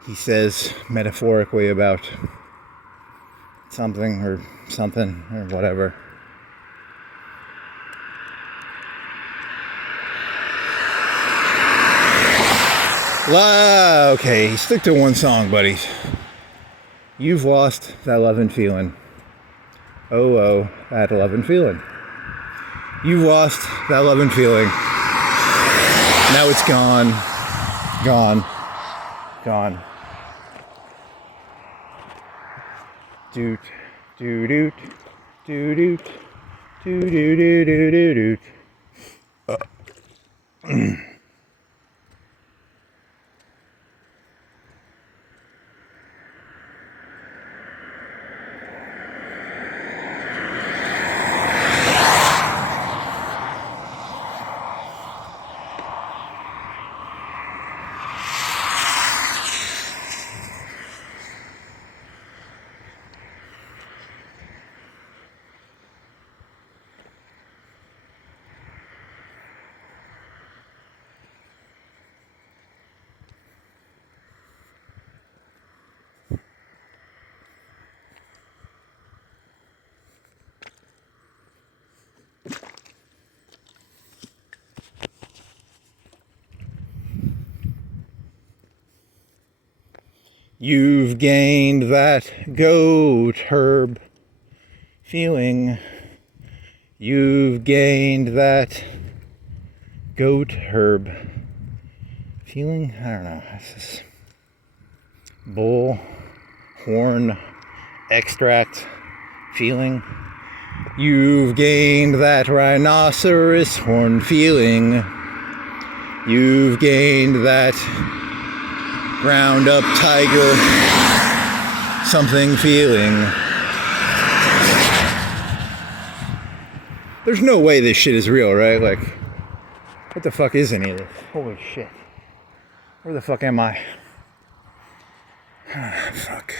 He says metaphorically about something or whatever. Okay, stick to one song, buddies. You've lost that lovin' feeling. Oh, that lovin' feeling. You've lost that lovin' feeling. Now it's gone. Doot, doot, doot, doot, doot, doot, doot, doot, doot. You've gained that goat herb feeling. You've gained that goat herb feeling. I don't know. This is bull horn extract feeling. You've gained that rhinoceros horn feeling. You've gained that ground up tiger something feeling. There's no way this shit is real, right? Like, what the fuck is any of this? Holy shit. Where the fuck am I? Fuck.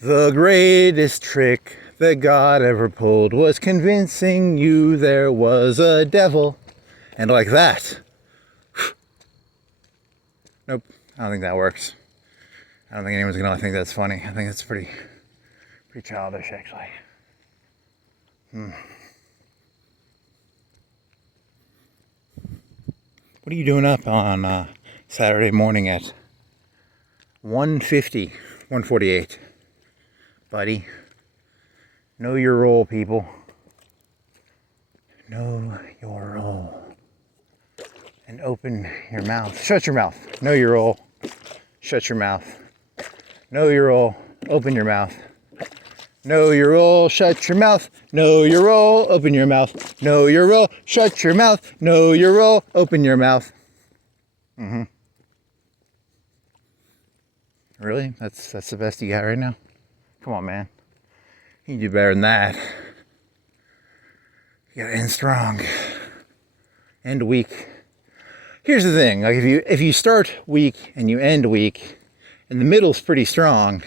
The greatest trick that God ever pulled was convincing you there was a devil. And like that. Nope, I don't think that works. I don't think anyone's gonna think that's funny. I think that's pretty childish, actually. What are you doing up on Saturday morning at 1:48? Buddy, know your role, people. Know your role. And open your mouth. Shut your mouth. Know your role. Shut your mouth. Know your role. Open your mouth. Know your role. Shut your mouth. Know your role. Open your mouth. Know your role. Shut your mouth. Know your role. Open your mouth. Really? That's the best you got right now? Come on, man. You can do better than that. You gotta end strong. End weak. Here's the thing, like if you start weak and you end weak, and the middle's pretty strong,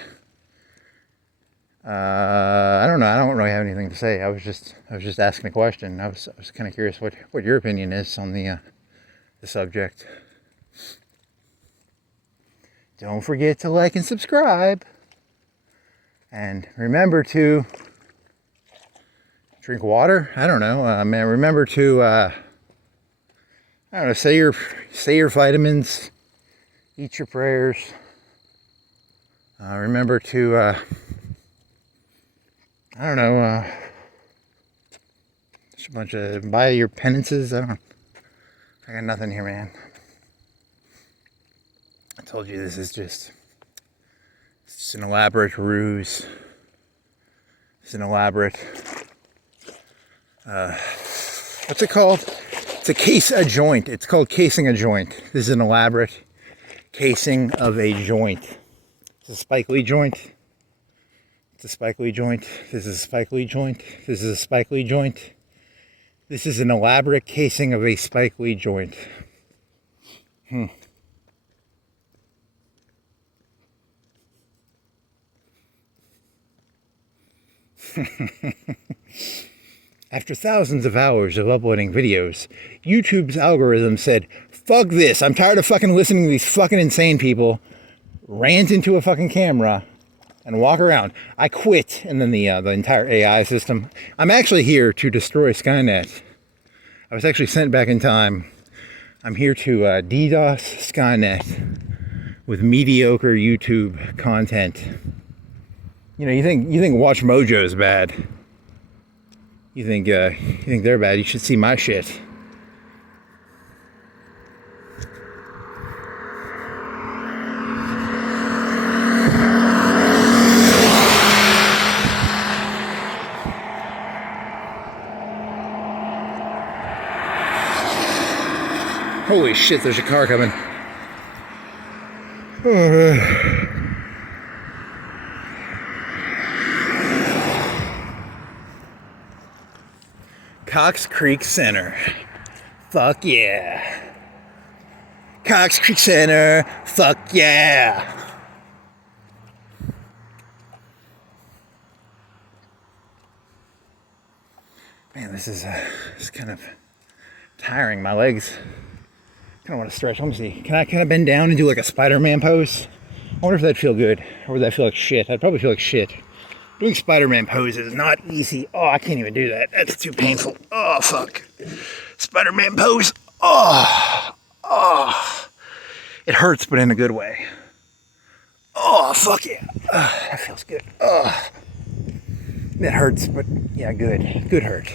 I don't know. I don't really have anything to say. I was just asking a question. I was kind of curious what your opinion is on the subject. Don't forget to like and subscribe. And remember to drink water. I don't know. Man, remember to I don't know. Say your vitamins. Eat your prayers. Remember to I don't know. Just a bunch of buy your penances. I got nothing here, man. I told you this is just an elaborate ruse. It's an elaborate, what's it called? It's a joint. It's called casing a joint. This is an elaborate casing of a joint. It's a Spike Lee joint. It's a Spike Lee joint. This is a Spike Lee joint. This is a Spike Lee joint. This is an elaborate casing of a Spike Lee joint. After thousands of hours of uploading videos, YouTube's algorithm said, fuck this, I'm tired of fucking listening to these fucking insane people rant into a fucking camera and walk around. I quit, and then the entire AI system. I'm actually here to destroy Skynet. I was actually sent back in time. I'm here to DDoS Skynet with mediocre YouTube content. You know, you think Watch Mojo is bad. You think they're bad. You should see my shit. Holy shit, there's a car coming. Cox Creek Center. Fuck yeah. Cox Creek Center. Fuck yeah. Man, this is kind of tiring. My legs kind of want to stretch. Let me see. Can I bend down and do like a Spider-Man pose? I wonder if that'd feel good. Or would that feel like shit? I'd probably feel like shit. Doing Spider-Man poses is not easy. Oh, I can't even do that. That's too painful. Oh, fuck. Spider-Man pose. Oh. It hurts, but in a good way. Oh, fuck yeah. That feels good. Oh. That hurts, but yeah, good. Good hurt.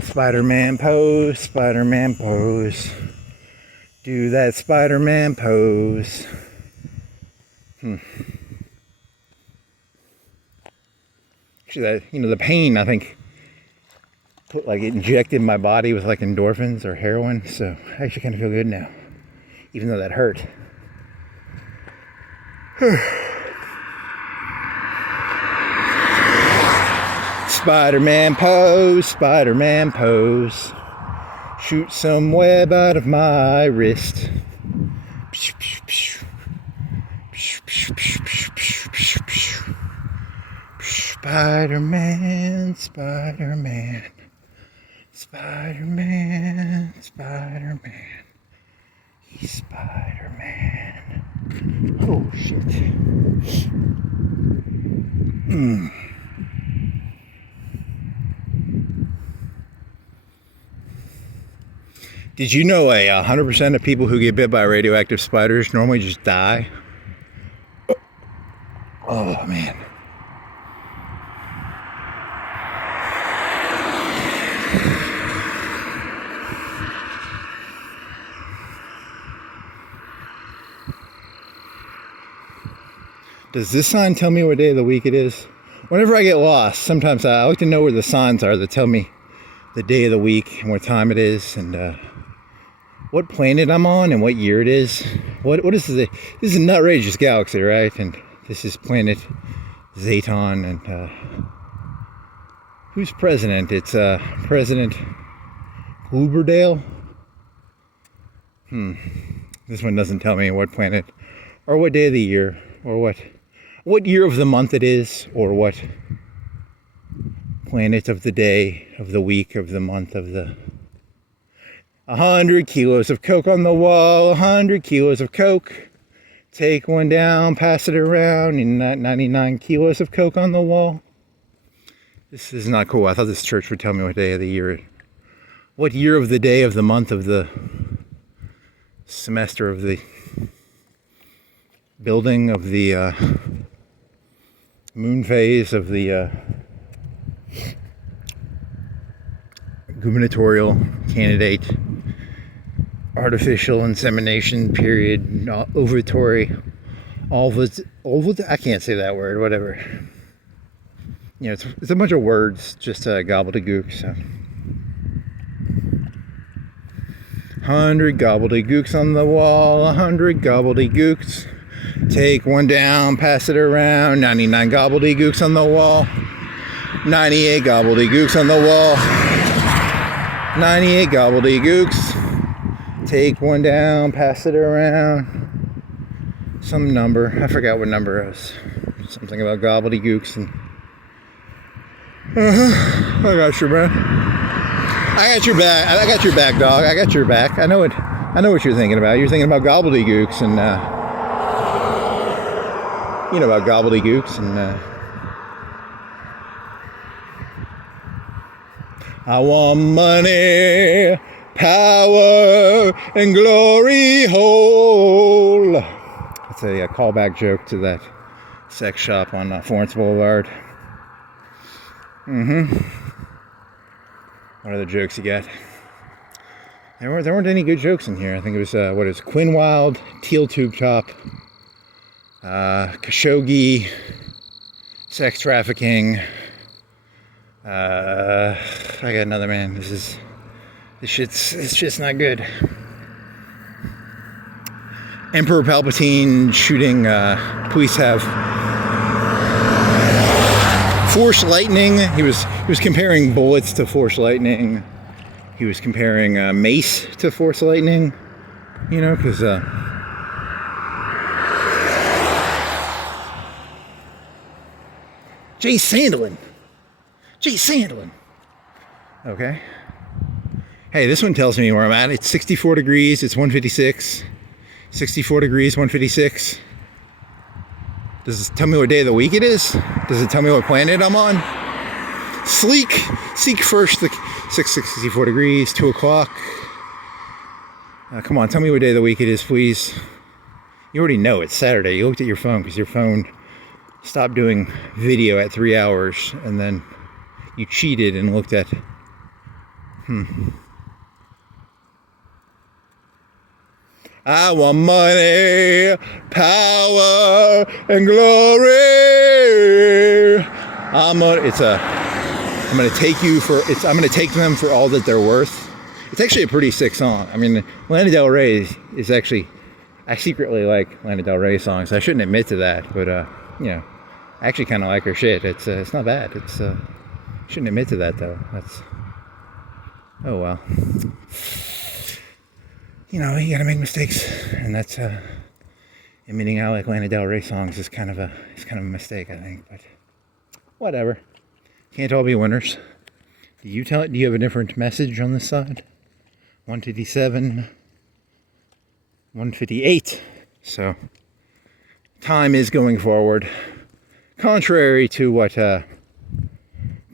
Spider-Man pose. Spider-Man pose. Do that Spider-Man pose. Actually, the pain, I think, it injected my body with like endorphins or heroin, so I actually kind of feel good now, even though that hurt. Spider-Man pose, Spider-Man pose. Shoot some web out of my wrist. Spider-Man, Spider-Man, Spider-Man, Spider-Man. He's Spider-Man. Oh, shit. Did you know 100% of people who get bit by radioactive spiders normally just die? Oh, man. Does this sign tell me what day of the week it is? Whenever I get lost, sometimes I like to know where the signs are that tell me the day of the week and what time it is and what planet I'm on and what year it is. What is this? This is an outrageous galaxy, right? And this is planet Zaton. And who's president? It's President Glooberdale. This one doesn't tell me what planet or what day of the year or what year of the month it is, or what planet of the day, of the week, of the month, of the... 100 kilos of coke on the wall, 100 kilos of coke. Take one down, pass it around, and 99 kilos of coke on the wall. This is not cool. I thought this church would tell me what day of the year, what year of the day of the month of the semester of the building of the moon phase of the gubernatorial candidate, artificial insemination period, ovulatory, I can't say that word, whatever. You know, it's a bunch of words, just gobbledygook, so. 100 gobbledygooks on the wall, 100 gobbledygooks. Take one down, pass it around, 99 gobbledygooks on the wall, 98 gobbledygooks on the wall, 98 gobbledygooks. Take one down, pass it around. Some number, I forgot what number it was. Something about gobbledygooks and... I got your back. I got your back. I got your back, dog. I got your back. I know what you're thinking about. You're thinking about gobbledygooks and you know about gobbledygooks and I want money, power, and glory hole. That's a callback joke to that sex shop on Florence Boulevard. What other jokes you got? There weren't any good jokes in here. I think it was Quinn Wild, Teal Tube Top, Khashoggi, sex trafficking. I got another, man. This shit's not good. Emperor Palpatine shooting. Police have force lightning. He was comparing bullets to force lightning. He was comparing mace to force lightning. You know, because Jay Sandlin. Okay. Hey, this one tells me where I'm at. It's 64 degrees. It's 156. 64 degrees, 156. Does it tell me what day of the week it is? Does it tell me what planet I'm on? Seek first the 664 degrees, 2 o'clock. Come on, tell me what day of the week it is, please. You already know it's Saturday. You looked at your phone because your phone stopped doing video at 3 hours, and then you cheated and looked at. I want money, power, and glory. I'm gonna take them for all that they're worth. It's actually a pretty sick song. I mean, Lana Del Rey is actually, I secretly like Lana Del Rey songs. I shouldn't admit to that, but you know, I actually kind of like her shit. It's not bad. Shouldn't admit to that though. Oh well. You know, you gotta make mistakes, and that's admitting I like Lana Del Rey songs is kind of a mistake, I think. But whatever, can't all be winners. Do you have a different message on this side? 157, 158. So time is going forward, contrary to what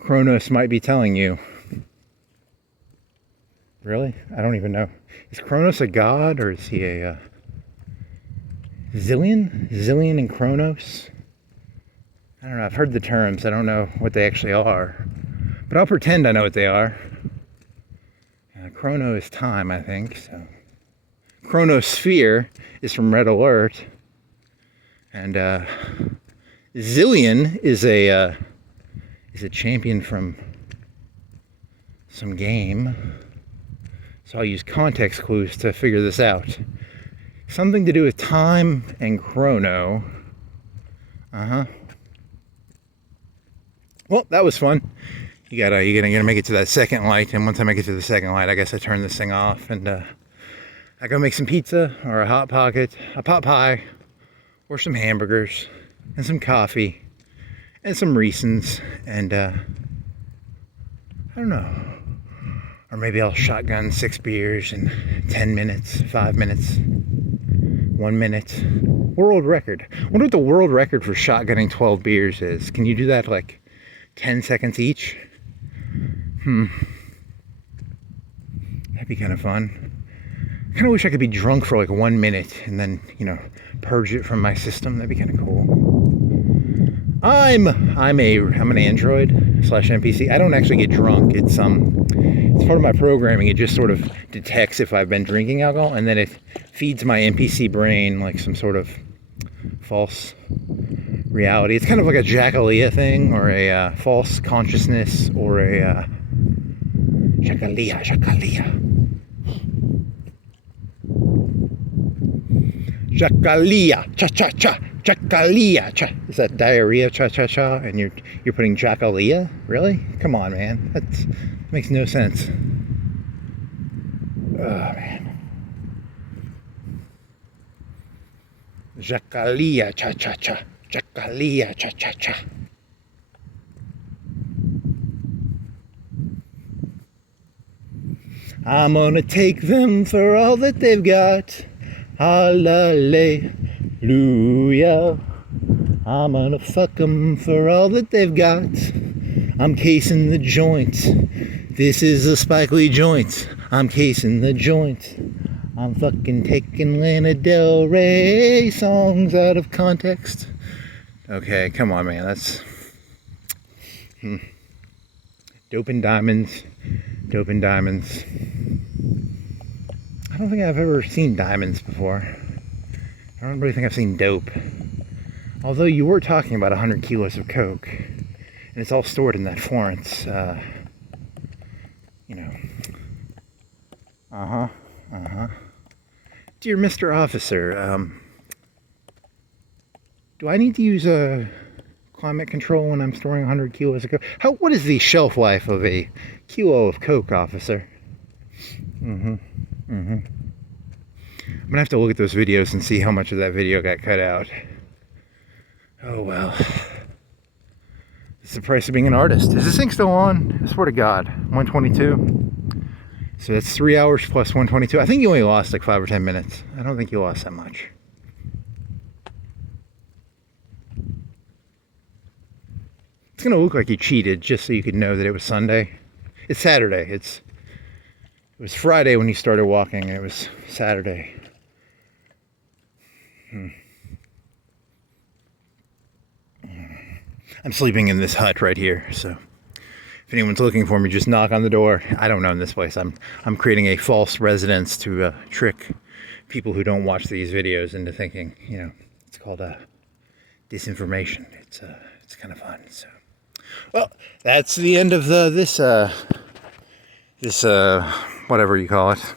Kronos might be telling you. Really? I don't even know. Is Kronos a god, or is he a Zillion? Zillion and Kronos? I don't know. I've heard the terms. I don't know what they actually are. But I'll pretend I know what they are. Chrono is time, I think. So, Chronosphere is from Red Alert. And Zillion is a champion from some game. So I'll use context clues to figure this out. Something to do with time and chrono. Well, that was fun. You're gonna make it to that second light, and once I make it to the second light, I guess I turn this thing off, and I go make some pizza or a hot pocket, a pot pie, or some hamburgers, and some coffee, and some Reese's, and I don't know. Or maybe I'll shotgun 6 beers in 10 minutes, 5 minutes, 1 minute. World record. I wonder what the world record for shotgunning 12 beers is. Can you do that like 10 seconds each? That'd be kind of fun. I kind of wish I could be drunk for like 1 minute and then, you know, purge it from my system. That'd be kind of cool. I'm an Android / NPC. I don't actually get drunk. It's part of my programming. It just sort of detects if I've been drinking alcohol, and then it feeds my NPC brain like some sort of false reality. It's kind of like a Jackalia thing, or a false consciousness, or a Jackalia. Jackalia, cha-cha-cha, Jackalia, cha. Is that diarrhea, cha-cha-cha, and you're putting Jackalia? Really? Come on, man. That makes no sense. Oh, man. Jackalia, cha-cha-cha, Jackalia, cha-cha-cha. I'm gonna take them for all that they've got. Hallelujah. I'm gonna fuck them for all that they've got. I'm casing the joint. This is a Spike Lee joint. I'm casing the joint. I'm fucking taking Lana Del Rey songs out of context. Okay, come on, man. That's Dope and Diamonds. Dope and Diamonds. I don't think I've ever seen diamonds before. I don't really think I've seen dope. Although you were talking about 100 kilos of coke, and it's all stored in that Florence, you know. Dear Mr. Officer, do I need to use climate control when I'm storing 100 kilos of coke? What is the shelf life of a kilo of coke, officer? I'm gonna have to look at those videos and see how much of that video got cut out. Oh well. It's the price of being an artist. Is this thing still on? I swear to God. 122. So that's 3 hours plus 122. I think you only lost like 5 or 10 minutes. I don't think you lost that much. It's gonna look like you cheated just so you could know that it was Sunday. It's Saturday. It was Friday when you started walking, and it was Saturday. I'm sleeping in this hut right here, so if anyone's looking for me, just knock on the door. I don't own this place. I'm creating a false residence to trick people who don't watch these videos into thinking, you know, it's called disinformation. It's kind of fun. So, well, that's the end of this whatever you call it.